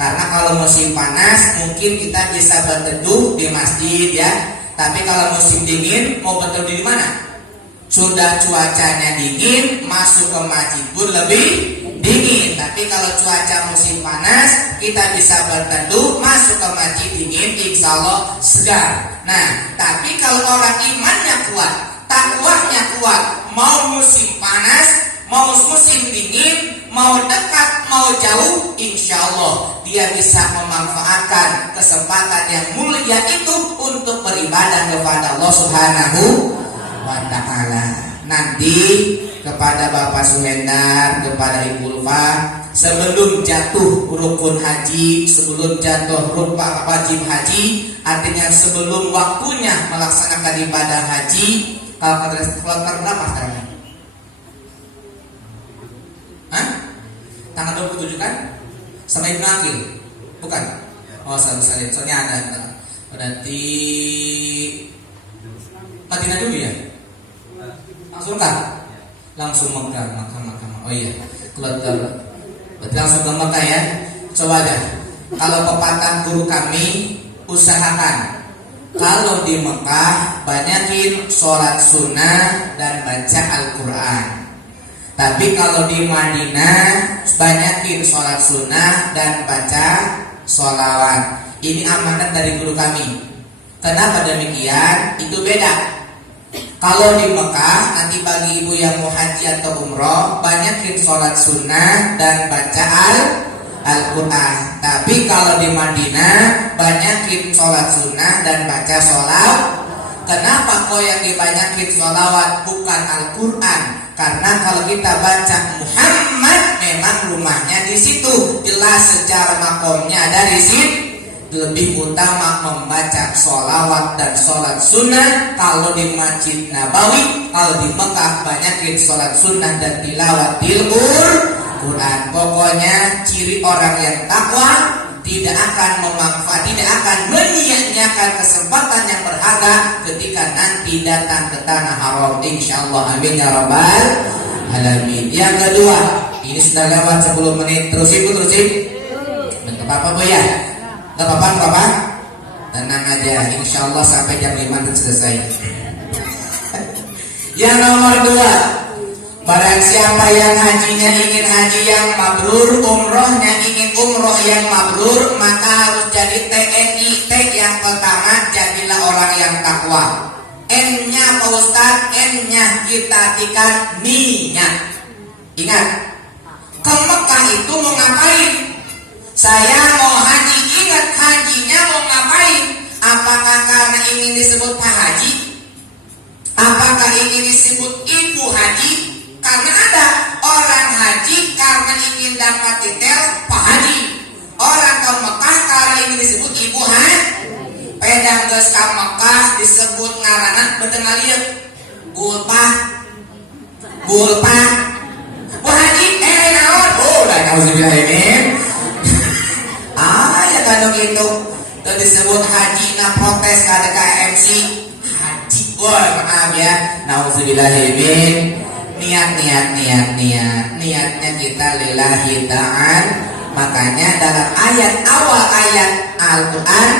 Karena kalau musim panas mungkin kita bisa berteduh di masjid ya. Tapi kalau musim dingin mau berteduh di mana? Sudah cuacanya dingin, masuk ke masjid pun lebih dingin. Tapi kalau cuaca musim panas, kita bisa berteduh, masuk ke masjid dingin, insya Allah segar. Nah, tapi kalau orang imannya kuat, takwanya kuat, mau musim panas, mau musim dingin, mau dekat, mau jauh, insya Allah dia bisa memanfaatkan kesempatan yang mulia itu untuk beribadah kepada Allah Subhanahu wa Ta'ala. Nanti kepada Bapak Suhendar, kepada Ibu Ulfa, sebelum jatuh rukun haji, sebelum jatuh wajib haji, artinya sebelum waktunya melaksanakan ibadah haji, kalau berapa sekarang? Hah? Tanggal 27 kan? Sama Ibnu Akil? Bukan? Oh, saling. Soalnya ada. Berarti Madinah dulu ya? Langsung kan? Langsung Mekah. Oh iya. Berarti langsung ke Mekah ya? Coba deh. Kalau pepatah guru kami, usahakan kalau di Mekah banyakin sholat sunnah dan baca Al-Quran. Tapi kalau di Madinah banyakin sholat sunnah dan baca sholawat. Ini amanat dari guru kami. Kenapa demikian? Itu beda. Kalau di Mekah nanti bagi ibu yang mau haji atau umroh, banyakin sholat sunnah dan baca Al-Quran. Tapi kalau di Madinah banyakin sholat sunnah dan baca sholawat. Kenapa kok yang dibanyakin sholawat bukan Al-Quran? Karena kalau kita baca Muhammad, memang rumahnya di situ, jelas secara makomnya ada di situ. Lebih utama membaca sholawat dan sholat sunnah. Kalau di Masjid Nabawi, kalau di Mekah banyakin sholat sunnah dan tilawatil Quran. Pokoknya ciri orang yang takwa tidak akan menyia-nyiakan kesempatan yang berharga ketika nanti datang ke tanah haram, insyaallah. Amin ya rabbal alamin. Yang kedua, ini sudah lewat 10 menit. Terusin. Enggak apa-apa Bu ya? Enggak apa-apa. Tenang aja, insyaallah sampai jam 5 nanti selesai. Yang nomor 2, barang siapa yang hajinya ingin haji yang mabrur, umrohnya ingin umroh yang mabrur, maka harus jadi TNI. T yang pertama, jadilah orang yang takwa. N-nya Pak Ustaz, N-nya kita artikan niat. Ingat, ke Mekah itu mau ngapain? Saya mau haji, ingat hajinya mau ngapain? Apakah karena ingin disebut Pak Haji? Apakah ingin disebut Ibu Haji? Karena ada orang haji karena ingin dapat detail Pak Haji. Orang ke Mekah karena ingin disebut Ibu Haji. Pedang geus ka Mekah disebut ngaranna betul ngalieu Bulpa. Bu Haji naon? Oh, da nauzubillah ini. Ya kan gitu. Itu disebut haji na protes ka MC haji. Wah, maaf ya. Nauzubillah ini. Niatnya kita lillahi ta'ala. Makanya dalam awal ayat Al-Quran,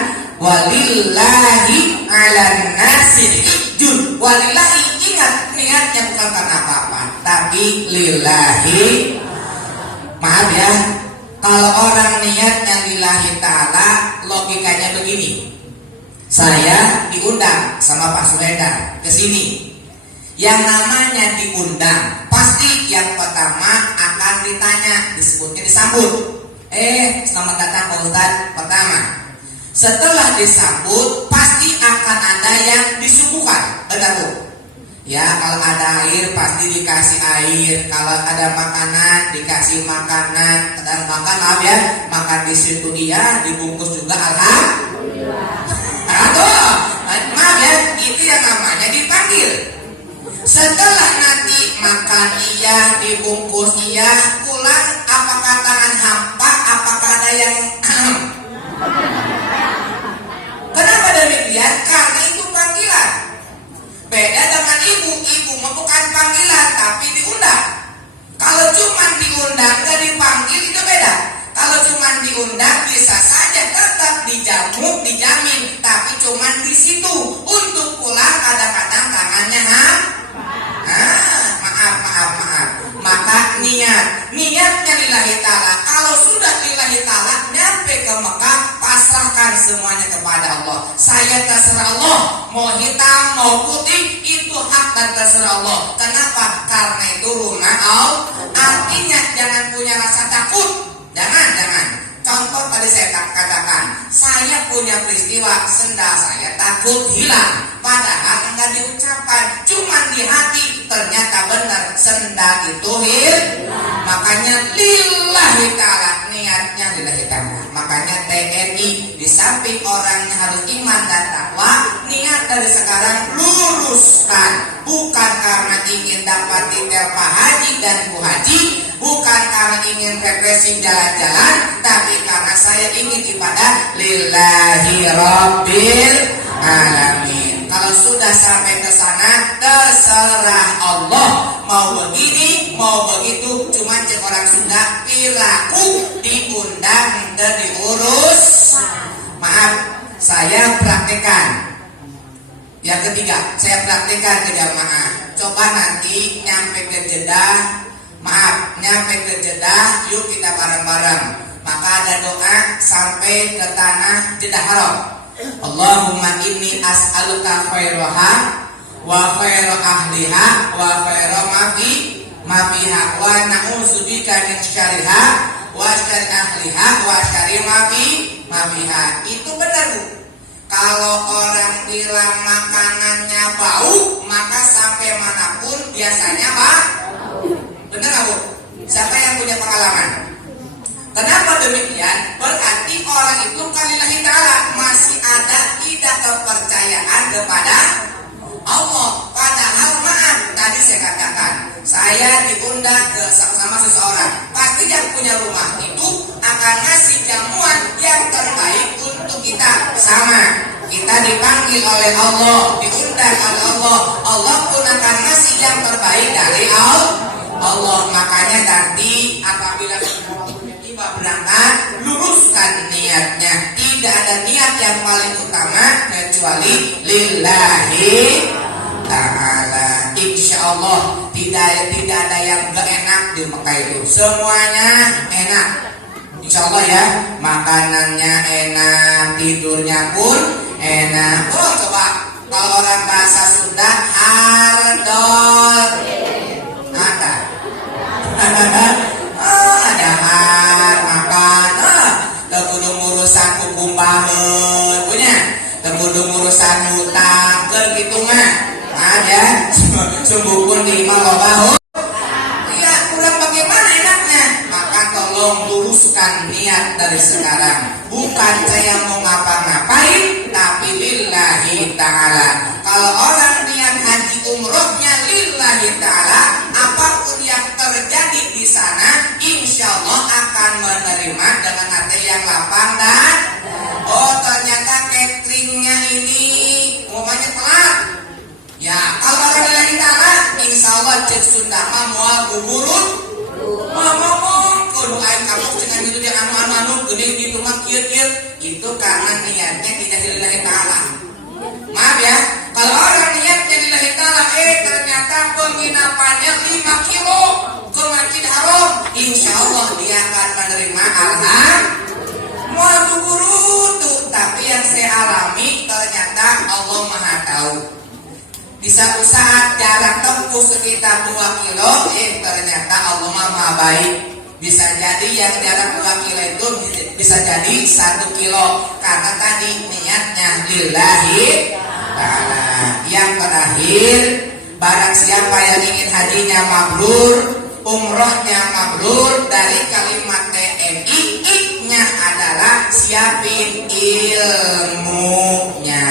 walillahi 'alan nasi hijjun. Walillahi, ingat, niatnya bukan karena apa-apa, tapi lillahi. Maaf ya, kalau orang niatnya lillahi ta'ala, logikanya begini. Saya diundang sama Pak Suhendar ke sini. Yang namanya diundang, pasti yang pertama akan ditanya, disebutnya disambut. Selamat datang Pak Ustadz. Pertama, setelah disambut pasti akan ada yang disuguhkan, benar Bu? Ya, kalau ada air pasti dikasih air, kalau ada makanan dikasih makanan, dan makan maaf ya, makan di situ dia dibungkus juga alhamdulillah. Aduh, maaf ya, itu yang namanya dipanggil. Setelah nanti makan iya, dibungkus iya, pulang apakah tangan hampa, apakah ada yang kenapa demikian? Karena itu panggilan. Beda dengan ibu bukan panggilan tapi diundang. Kalau cuma diundang dan dipanggil itu beda. Kalau cuma diundang bisa saja tetap dijamin, tapi cuma di situ. Untuk pulang kadang-kadang tangannya maaf. Maka niatnya lillahi ta'ala. Kalau sudah lillahi ta'ala, nyampe ke Mekah, pasrahkan semuanya kepada Allah. Saya terserah Allah, mau hitam mau putih itu hak dan terserah Allah. Kenapa? Karena itu rumah Allah. Artinya jangan punya rasa takut. Jangan. Contoh tadi saya katakan, saya punya peristiwa sendal saya takut hilang, padahal enggak diucapkan, cuman di hati ternyata benar sendal itu hilang. Makanya lillahi ta'ala, niatnya lillahi ta'ala. Makanya TNI di samping orangnya harus iman dan takwa, niat dari sekarang luruskan, bukan karena ingin dapat titel Pak Haji dan Bu Haji, bukan karena ingin refreshing jalan-jalan, tapi karena saya ingin ibadah lillahi rabbil alamin. Kalau sudah sampai ke sana, terserah Allah. Mau begini, mau begitu, cuma cek orang Sunda perilaku diundang dan diurus. Maaf, saya praktekan. Yang ketiga, saya praktekan ke jamaah. Coba nanti nyampe ke Jeddah, nyampe ke Jeddah, yuk kita bareng-bareng. Maka ada doa sampai ke tanah Jeddah Haram. Allahumma inni as'aluka khairaha wa khairu ahliha wa khairu ma fiha wa na'udzubika min syarriha wa syarri ahliha wa syarri ma fiha. Itu benar Bu. Kalau orang bilang makanannya bau, maka sampai manapun biasanya bau. Benar Bu? Siapa yang punya pengalaman? Kenapa demikian? Berarti orang itu kalillahi ta'ala masih ada tidak kepercayaan kepada Allah. Padahal maaf, tadi saya katakan, saya diundang ke sama seseorang. Pasti yang punya rumah itu akan ngasih jamuan yang terbaik untuk kita. Sama, kita dipanggil oleh Allah, diundang oleh Allah. Allah pun akan ngasih yang terbaik dari Allah. Makanya nanti apabila berangkat, luruskan niatnya. Tidak ada niat yang paling utama kecuali lillahi ta'ala. Insya Allah tidak ada yang gak enak di Mekah itu. Semuanya enak. Insya Allah ya. Makanannya enak, tidurnya pun enak. Oh coba kalau orang bahasa Sunda, hardol ada. Ada makan, kudu urusan hukum banget punya, kudu urusan hutang, gitu mah ada, sungguh pun lima loba. Iya, kurang bagaimana enaknya? Maka tolong luruskan niat dari sekarang. Bukan saya mau ngapa-ngapain, tapi lillahi ta'ala. Kalau orang niat haji umrohnya lillahi ta'ala, apapun yang terjadi di sana, insya Allah akan menerima dengan hati yang lapang dan ternyata cateringnya ini umumnya telat. Ya, kalau orang lillahi ta'ala, insya Allah cek Sunda mual guburun, ngomong kudu aing kamu dengan itu yang anu gede gitu mah kieu itu karena niatnya tidak lillahi ta'ala. Maaf ya, kalau orang niatnya lillahi ta'ala, ternyata penginapannya 5 kilo ke Masjid Haram, insya Allah dia akan menerima alhamdulillah. Mau guru tuh Tapi yang saya alami ternyata Allah Maha tahu. Di satu saat jarak tempuh sekitar 2 kilo, ternyata Allah Maha baik. Bisa jadi yang jarak 2 kilo itu bisa jadi 1 kilo karena tadi niatnya lillahi ta'ala. Yang terakhir, barang siapa yang ingin hajinya mabrur, umrohnya mabrur, dari kalimat TMI, I-nya adalah siapin ilmunya.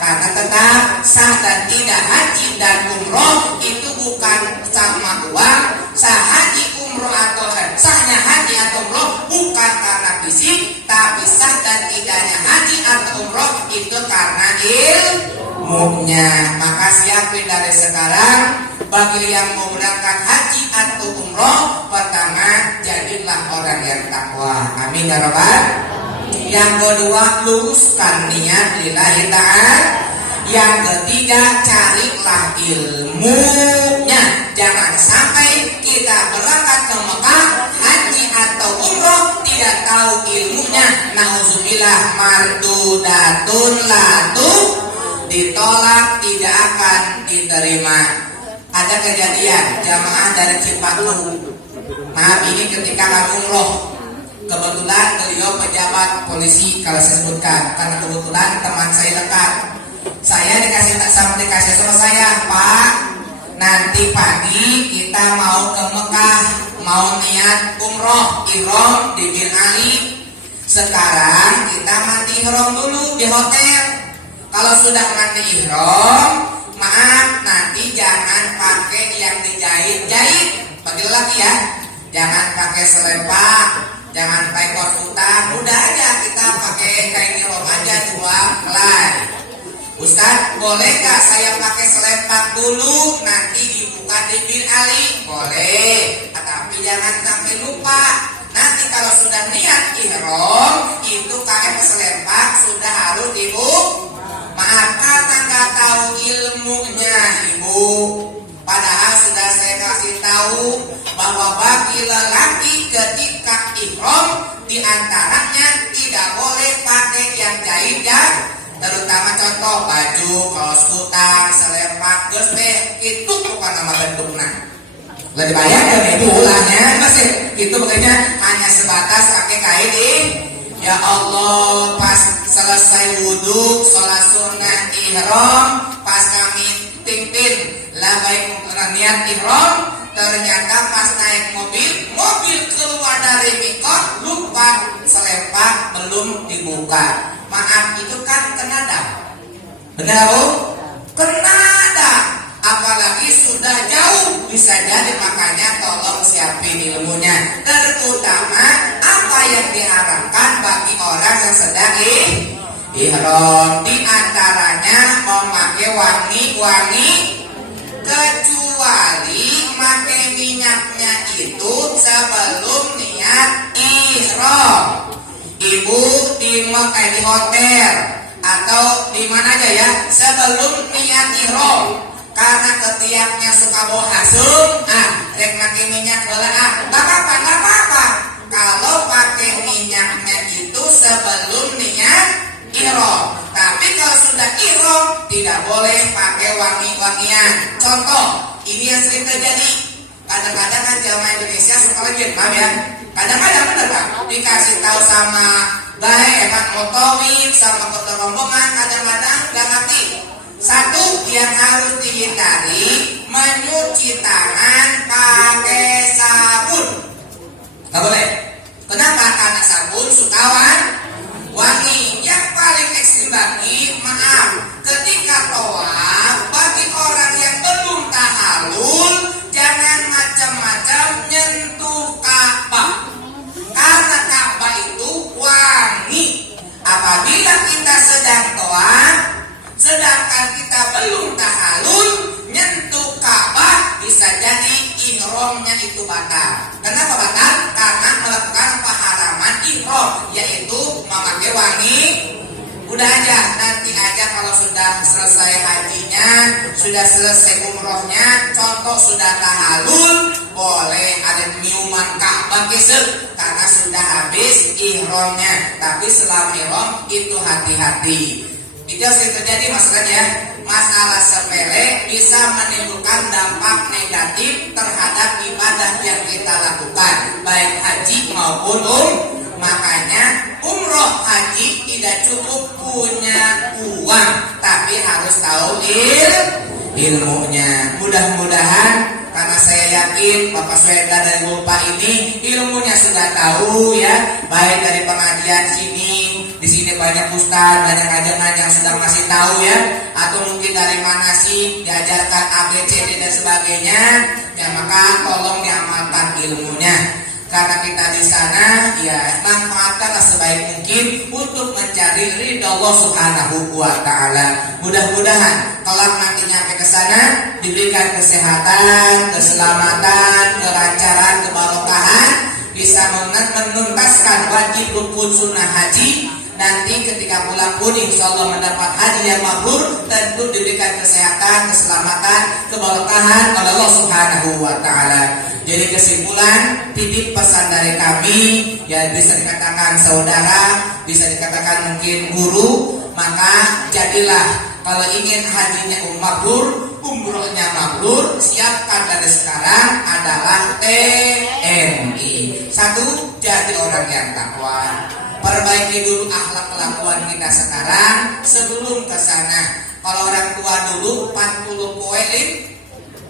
Karena tetap sah dan tidak haji dan umroh itu bukan sama uang. Sah haji umroh atau sahnya haji atau umroh bukan karena fisik, tapi sah dan tidaknya haji atau umroh itu karena ilmunya. Maka siapin dari sekarang. Bagi yang mau berangkat haji atau umroh, pertama jadilah orang yang takwa. Amin ya rabbal. Yang kedua, luruskan niat lillahi ta'ala. Yang ketiga, carilah ilmunya. Jangan sampai kita berangkat ke Mekah haji atau umroh tidak tahu ilmunya. Nauzubillah, mardudatun latu, ditolak, tidak akan diterima. Ada kejadian jamaah dari Cipatu. Maaf, ini ketika kami umroh. Kebetulan beliau pejabat polisi kalau saya sebutkan, karena kebetulan teman saya dekat. Saya dikasih sama saya, Pak, nanti pagi kita mau ke Mekah, mau niat umroh, ihram di Bin Ali. Sekarang kita mandi ihram dulu di hotel. Kalau sudah mandi ihram, maaf, nanti jangan pakai yang dijahit-jahit. Bagi lelaki ya, jangan pakai selepak, jangan pakai kot hutan. Udah aja kita pakai kain ihram aja 2 helai. Ustaz, bolehkah saya pakai selepak dulu, nanti dibuka di Bin Ali? Boleh, tapi jangan sampai lupa. Nanti kalau sudah niat ihram, itu kain selepak sudah harus dibuka. Maaf, karena nggak tahu ilmunya ibu. Padahal sudah saya kasih tahu bahwa bagi lelaki ketika ihram diantaranya tidak boleh pakai yang jahit, terutama contoh baju, kaos kutang, selepak, geseh, itu bukan nama bentuknya. Lebih bayangkan itu ulahnya masih itu makanya hanya sebatas pakai kain ini. Ya Allah, pas selesai wudhu, sholat sunnah ihram, pas kami pimpin labai niat ihram, ternyata pas naik mobil keluar dari mikot, lupa selepak belum dibuka. Maaf, itu kan kenada. Benar Bu? Kenada. Apalagi sudah jauh, bisa jadi, makanya tolong siapin ilmunya. Terutama apa yang diharamkan bagi orang yang sedang ihram. Di antaranya memakai wangi-wangi, kecuali pakai minyaknya itu sebelum niat ihram. Ibu di hotel atau di mana aja ya, sebelum niat ihram. Karena ketiaknya suka bau hasum, rek pakai minyak belah, nggak apa-apa. Kalau pakai minyaknya itu sebelum niat ihram. Tapi kalau sudah ihram tidak boleh pakai wangi-wangian. Contoh, ini yang sering terjadi. Kadang-kadang kan jamaah Indonesia suka legend, maaf ya. Kadang-kadang bener Pak, dikasih tahu sama baik Pak Motowik sama ketua rombongan, kadang-kadang nggak ngerti. Satu yang harus dihindari, mencuci tangan pakai sabun. Gak boleh. Kenapa? Karena sabun suka wangi. Yang paling ekstrim bagi, maaf, ketika tawaf, bagi orang yang belum tahallul, jangan macam-macam nyentuh Ka'bah. Karena Ka'bah itu wangi. Apabila kita sedang tawaf, sedangkan kita belum tahallul, nyentuh Ka'bah, bisa jadi ihramnya itu batal. Kenapa batal? Karena melakukan pengharaman ihram, yaitu memakai wangi. Udah aja, nanti aja kalau sudah selesai hajinya, sudah selesai umrohnya, contoh sudah tahalul, boleh ada nyuman Ka'bah kisah karena sudah habis ihramnya. Tapi selama ihram itu hati-hati. Itu yang sering terjadi masalahnya. Masalah sepele bisa menimbulkan dampak negatif terhadap ibadah yang kita lakukan, baik haji maupun makanya umroh haji tidak cukup punya uang, tapi harus tahu ilmunya. Mudah-mudahan karena saya yakin Bapak Sweda dari Lupa ini ilmunya sudah tahu ya, baik dari pengajian sini, di sini banyak ustaz, banyak ajangan yang sudah ngasih tahu ya, atau mungkin dari mana sih diajarkan ABCD dan sebagainya, ya maka tolong diamalkan ilmunya. Karena kita di sana, ya manfaatkanlah sebaik mungkin untuk mencari ridha Allah Subhanahu wa Ta'ala. Mudah-mudahan kelak nanti nyampe ke sana diberikan kesehatan, keselamatan, kelancaran, kebarokahan, bisa menuntaskan wajib rukun sunnah haji. Nanti ketika pulang pun insya Allah mendapat haji yang mabrur, tentu diberikan kesehatan, keselamatan, keberkahan oleh Allah Subhanahu wa Ta'ala. Jadi kesimpulan, titip pesan dari kami, ya bisa dikatakan saudara, bisa dikatakan mungkin guru, maka jadilah kalau ingin hajinya mabrur, umrohnya mabrur, siapkan dari sekarang adalah TNI. Satu, jadi orang yang takwa. Perbaiki dulu akhlak kelakuan kita sekarang sebelum ke sana. Kalau orang tua dulu 40 poe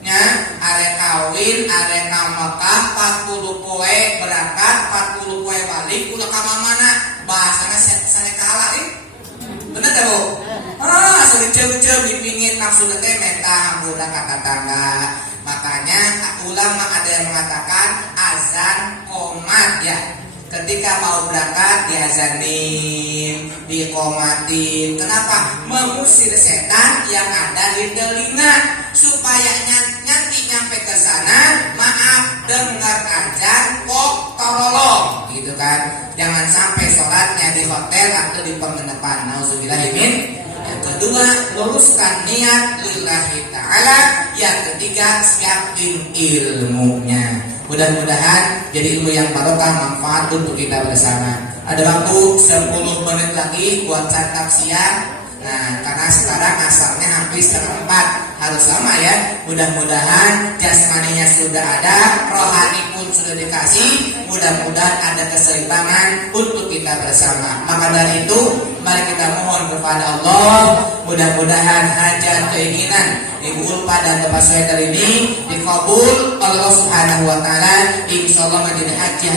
nya, are kawin, are ka Mekah, 40 poe berangkat, 40 poe balik, udah ka mana? Bahasanya sana kalah bener dah Bu? Sering-sering dipingin langsung teh meta budak kata tangga. Makanya ulama ada yang mengatakan azan qomat ya. Ketika mau berangkat diazanin, dikomatin. Kenapa? Mengusir setan yang ada di telinga supaya nanti nyampe ke sana, maaf dengar azan kok torolong, gitu kan? Jangan sampai sholatnya di hotel atau di penginapan. Nauzubillahimin. Yang kedua, luruskan niat lillahi ta'ala. Yang ketiga, siapin ilmunya. Mudah-mudahan jadi ilmu yang barokah, manfaat untuk kita bersama. Ada waktu 10 menit lagi buat santap siang. Nah, karena sekarang asarnya hampir 4, harus lama ya. Mudah-mudahan jasmaninya sudah ada, rohani pun sudah dikasih. Mudah-mudahan ada keseimbangan untuk kita bersama. Maka dari itu, mari kita mohon kepada Allah, mudah-mudahan hajat keinginan Ibu Ulfa dan Bapak Sweda ini dikabul Allah Subhanahu wa Ta'ala. Insyaallah menjadi haji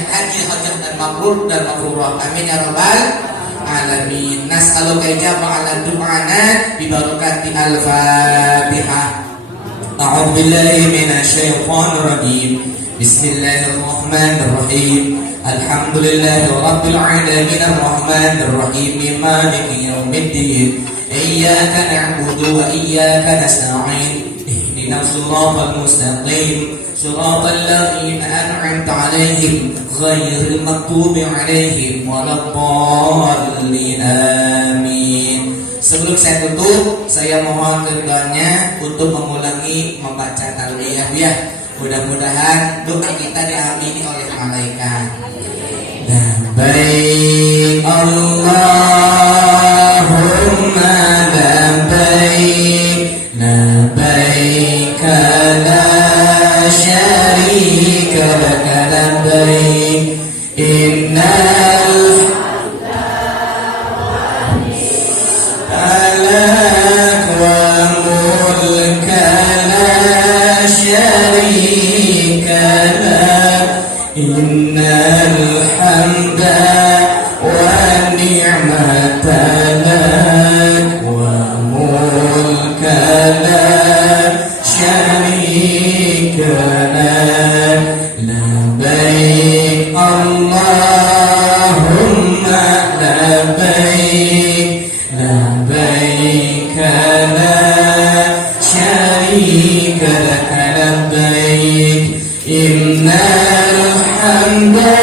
dan mabrur dan mabrurah. Amin ya rabbal alamin. Nas'aluka ijabah du'ana bi barakati al-Fatihah. A'udzu billahi minasy syaithanir rajim. Bismillahirrahmanirrahim. Alhamdulillahi rabbil alamin arrahmanir rahim maliki yaumiddin. Iyyaka na'budu wa iyyaka nasta'in. Ihdinas siratal mustaqim. Siratal ladzina an'amta 'alaihim ghairil maghdubi 'alaihim waladdallin. Amin. Sebelum saya tutup, saya mohon keridhaannya untuk mengulangi membaca talbiyah ya. Mudah-mudahan doa kita diamini oleh malaikat. Labbaik Allahumma labbaik, labbaik la syarika laka labbaik, innal hamda wa mulka la syarika lak, innal hamda wa ni'mata lak wa mulka la syarika lak. Labbaik Allahumma labbaik, labbaik la syarika lak labbaik, innal hamda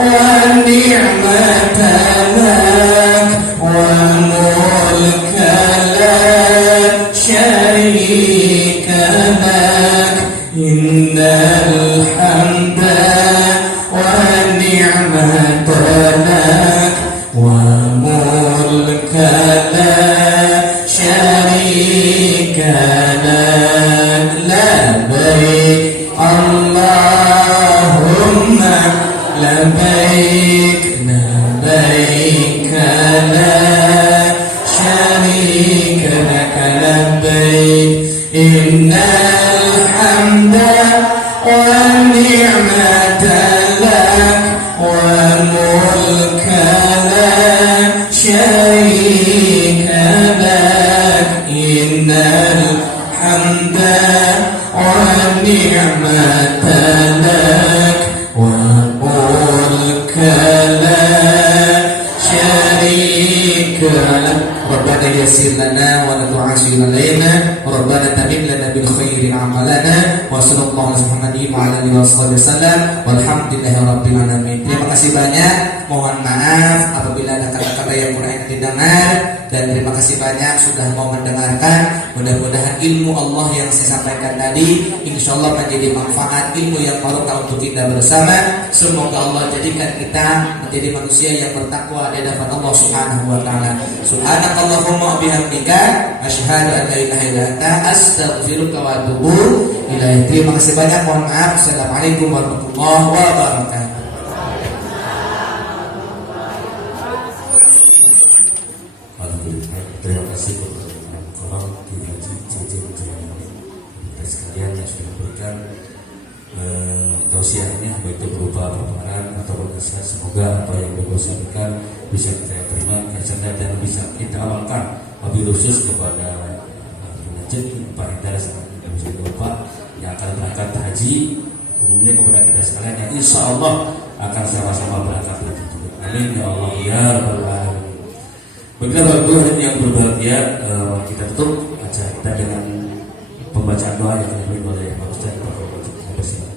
wa ni'mata lak wa innal hamda wa ni'matana wa mulka la syarika lak labbaik Allahumma labbaik labbaik la syarika lak labbaik innal hamda wa ni'mata lak wa mulka la syarika lak innal hamda wa ni'mata lak wa mulka la syarika lak Rabbana yassir lana wa la tu'assir alaina Rabbana tamim lana bil khairi amalana wa sallallahu alaihi wa alihi wasallam walhamdulillahi rabbil alamin. Terima kasih banyak. Mohon maaf apabila ada kata-kata yang kurang didengar dan terima kasih banyak sudah mau mendengarkan. Mudah-mudahan ilmu Allah yang saya sampaikan tadi insyaallah menjadi manfaat ilmu yang barokah untuk kita bersama. Semoga Allah jadikan kita menjadi manusia yang bertakwa di hadapan Allah Subhanahu wa taala. Subhanakallahumma bihamdika asyhadu an la ilaha illa anta astaghfiruka wa atubu ilaik. Terima kasih banyak. Mohon maaf. Assalamualaikum warahmatullahi wabarakatuh. Terima kasih kepada Korang di Haji dan sekalian yang sudah memberikan tausiahnya baik itu berupa paparan atau nasihat. Semoga apa yang beliau sampaikan bisa kita terima dan bisa kita amalkan. Wabil khusus kepada penajin Pak Indra yang bisa Bapak yang akan berangkat haji, umumnya kepada kita sekalian yang insya Allah akan sama-sama berangkat haji. Amin ya Allah ya Rabbal Alamin. Baiklah Bapak yang berbahagia, kita tutup acara kita dengan pembacaan doa yang dipimpin oleh Pak Ustaz Pak Wajib. Persilakan.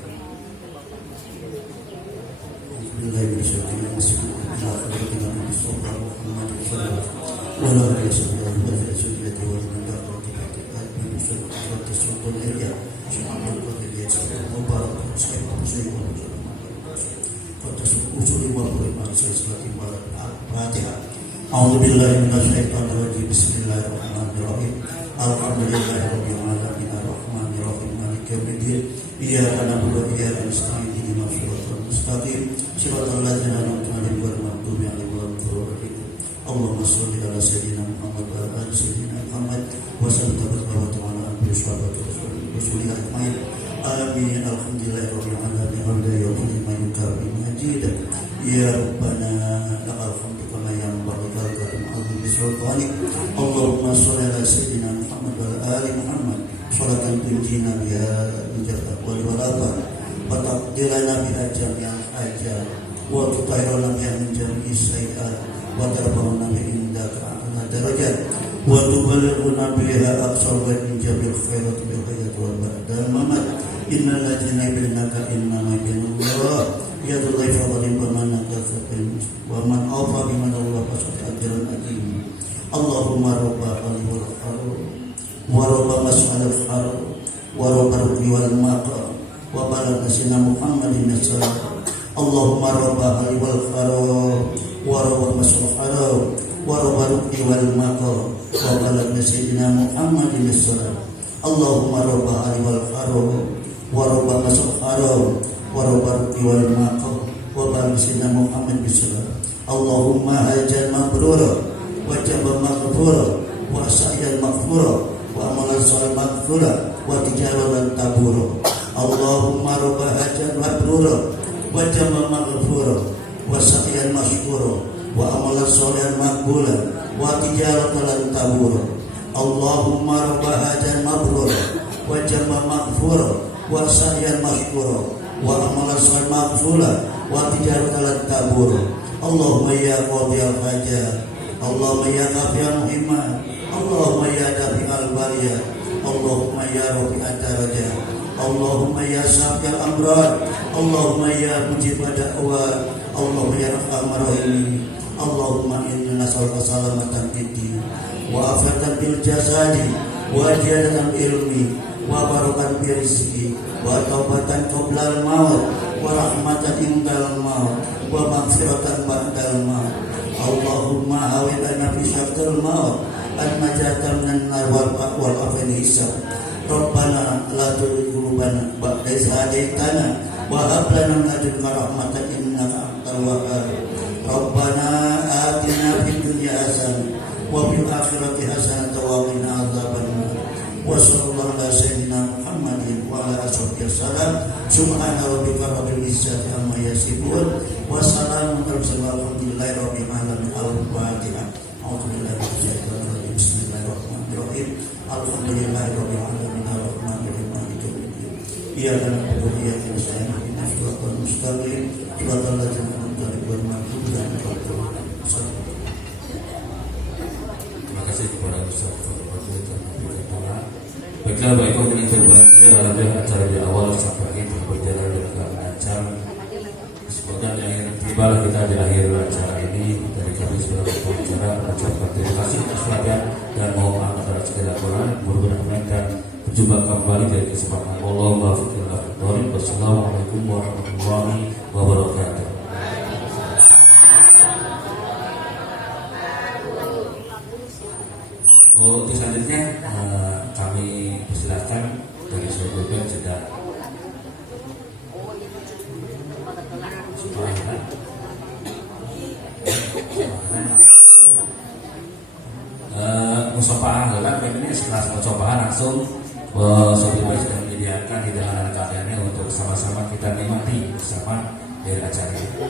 A'udzubillahi minasyaitonirrajim. Bismillahirrahmanirrahim. Alhamdulillahirabbil alamin arrahmanir rahim maliki yaumiddin. Iyyaka na'budu wa iyyaka nasta'in ihdinas siratal mustaqim siratal ladzina an'amta 'alaihim ghairil maghdubi 'alaihim waladdallin. Allahumma shalli 'ala sayyidina Muhammad wa 'ala ali sayyidina Muhammad wa sallim wa ta'ala ala sayyidina Rasulillah ajmain. Amin. Alhamdulillahirabbil alamin hamdan yawma yukafi majid. Ya Rabbana lakal hamdu kama yanbaghi li sultanik. Allahumma shalli 'ala sayyidina Muhammad wa 'ala ali Muhammad salatan tunjina biha min jazaa wal walaba wa taqdirana biha jami'al hajat wa tutahhiruna biha min jami'i sayyi'at wa tarfa'una biha indaka a'la darajat wa tuballighuna biha aqsal wa min jami'il khairat bil hayat wal ba'dal mamat. Innal ladzina yubinaka innama yubinullah yadul fadlin wa man nakafin wa man awfa biman Allah fasad ajran adim. Allahumma rabba wal harum wa rabba mas'alil harum wa rabba rukni wal maqa wa balagh nasina Muhammadin sallallahu. Allahumma rabba wal harum wa rabba mas'alil harum wa rabba rukni wal maqa wa balagh nasina Muhammadin sallallahu. Allahumma rabba wal harum wa rabba mas'alil harum wa rabba rukni wal maqa wa balagh nasina Muhammadin sallallahu. Allahumma hajan mabrura wa jabal maghfura wa sa'yan maghfura wa amalan salih maghfura wa tijaran tabura. Allahumma rabba hajan mabrura wa jabal maghfura wa sa'yan mashkura wa amalan salih maqbula wa tijaran tabura. Allahumma rabba hajan mabrura wa jabal maghfura wa sa'yan mashkura wa amalan salih maqbula wa tijaran tabura. Allahumma ya qadiyal hajat, Allahumma ya nafi'al muhimmat, Allahumma ya dafi'al bariyat, Allahumma ya rafi'at darajat, Allahumma ya syafi'al amrad, Allahumma ya mujibad da'wat, Allahumma ya arhamar rahimin. Allahumma inna nas'aluka salamatan fid din wa afatan fil jasadi wa ziyadatan ilmi wa barakatan fi rizqi wa taubatan qoblal maut wa rahmatan indal maut wa maghfiratan ba'dal maut. Allahumma awil lana fi syaqil maut an-najata minan nar wal afil hisab. Rabbana la tuzigh qulubana ba'da idh hadaytana wa hab lana min ladunka rahmatan innaka antal wahhab. Rabbana atina fid dunya hasanah wa fil akhirati hasanah wa qina adzabannar. Wa sallallahu ala sayyidina Muhammadin wa ala alihi wasallam. Subhana rabbika rabbil izzati amma yasifun wa salamun alal mursalin walhamdulillahi rabbil alamin. Al-Fatihah. A'udzu billahi minasyaitonir rajim. Bismillahirrahmanirrahim. Alhamdulillahi rabbil alamin arrahmanir rahim maliki yaumiddin. Iyyaka na'budu wa iyyaka nasta'in ihdinas siratal mustaqim siratal ladzina an'amta 'alaihim ghairil maghdubi 'alaihim waladdallin. Terima kasih kepada Ustaz Baiklah, baik yang berbahagia, alhamdulillah acara di awal sampai akhir berjalan dengan lancar. Semoga di akhir tiba kita di akhir acara ini dari kami sebagai pembicara mengucapkan terima kasih atas perhatian dan mohon maaf atas segala kekurangan. Mudah-mudahan dan berjumpa kembali dari kesempatan Allah. Wassalamualaikum warahmatullahi wabarakatuh. Untuk selanjutnya kami persilakan dari Sobat sudah musafah kan ini setelah musafah langsung Sobat sudah menyediakan hidangan keadaannya untuk sama-sama kita nikmati bersama dari acara ini.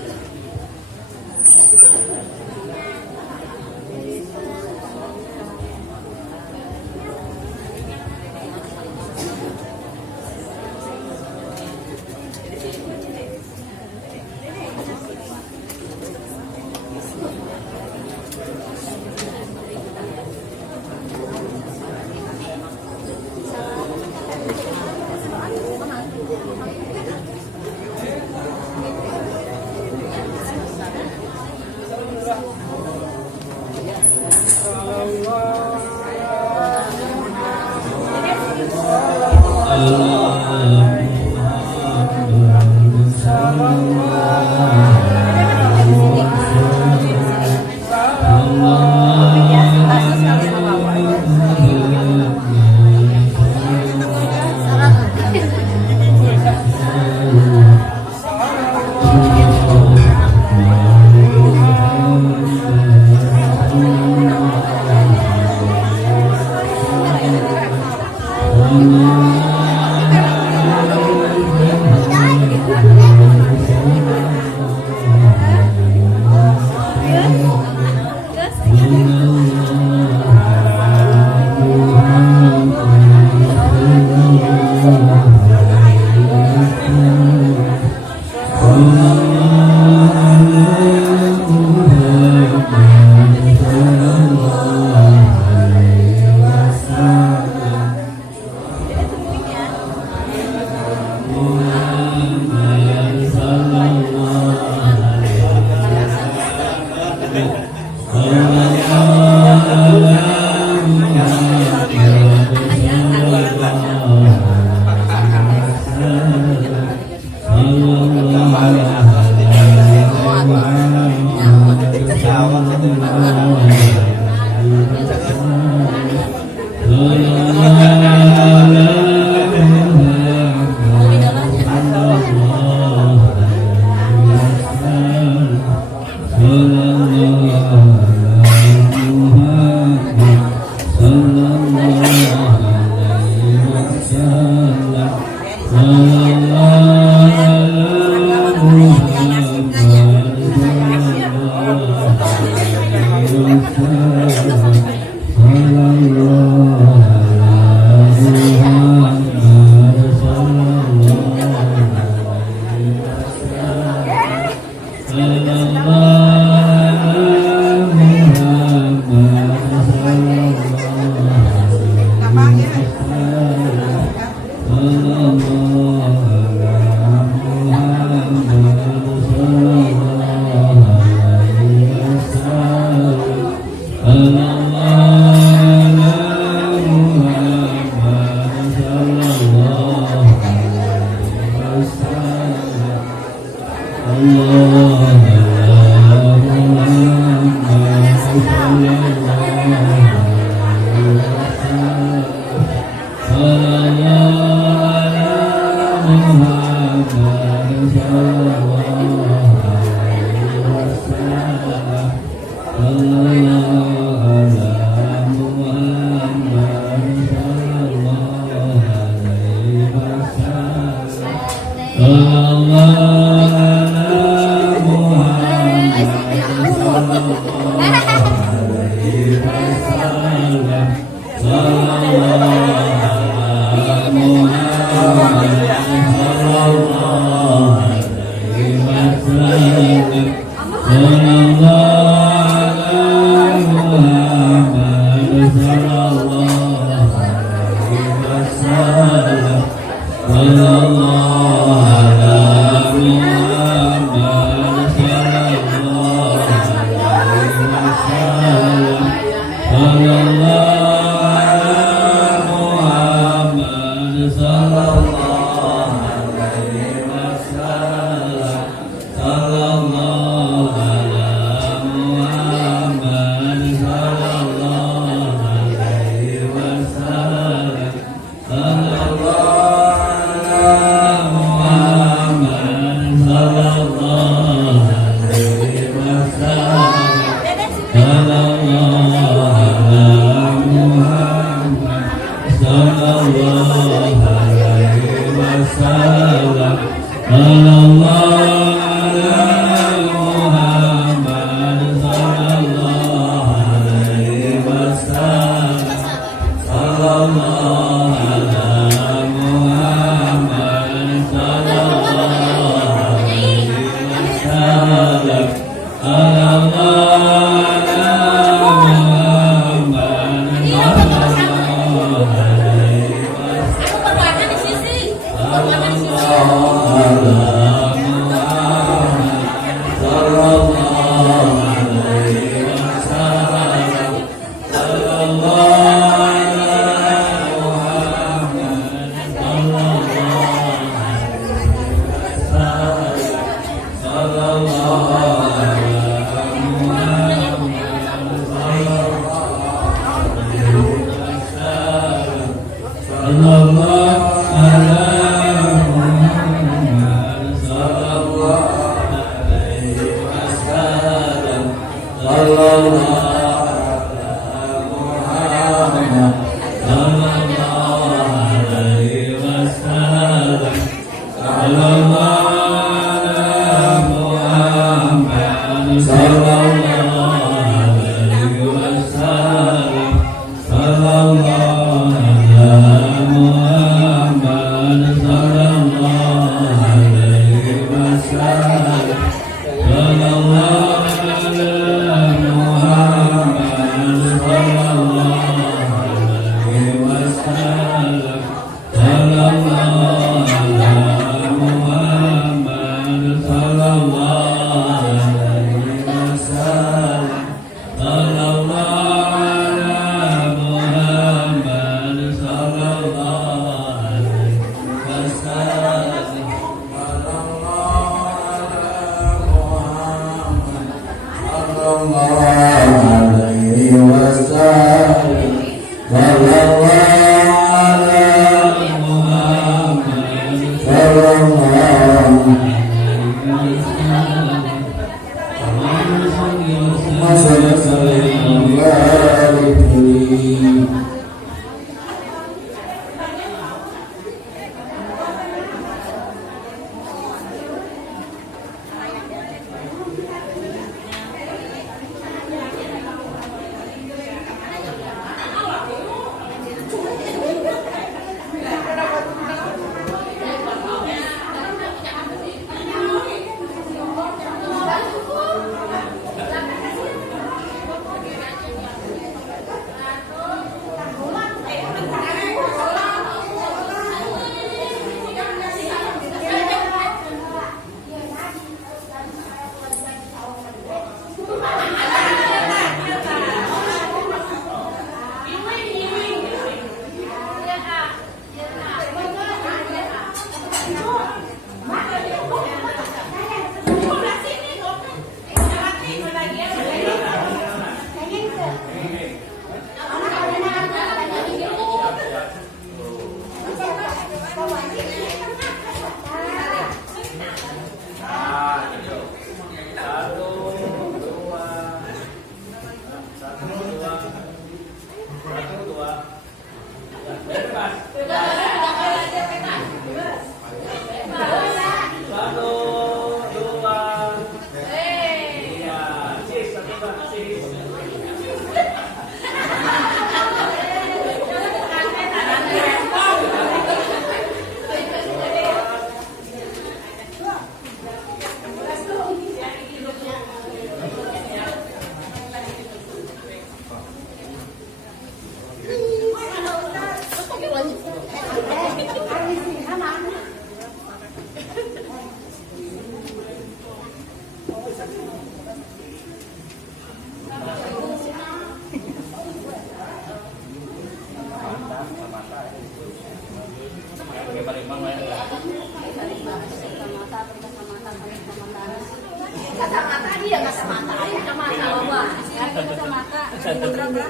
Iya kacamata, kacamata loba. Kacamata, berapa?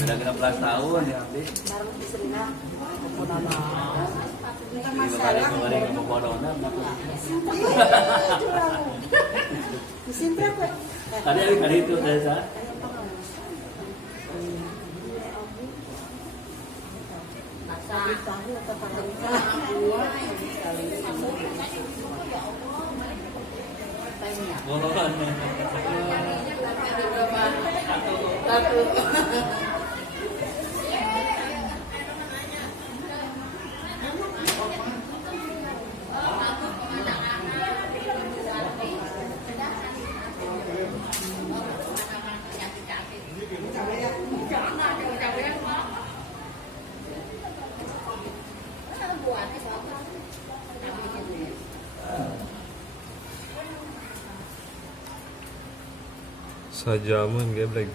Sudah 16 tahun ya, Abdi. Barang istrina, kepunana. Kemarin kemarin mau bodonan. Mesin berapa? Tadi itu dari saya. Tahu atau Bodonan. Sajaman geblek.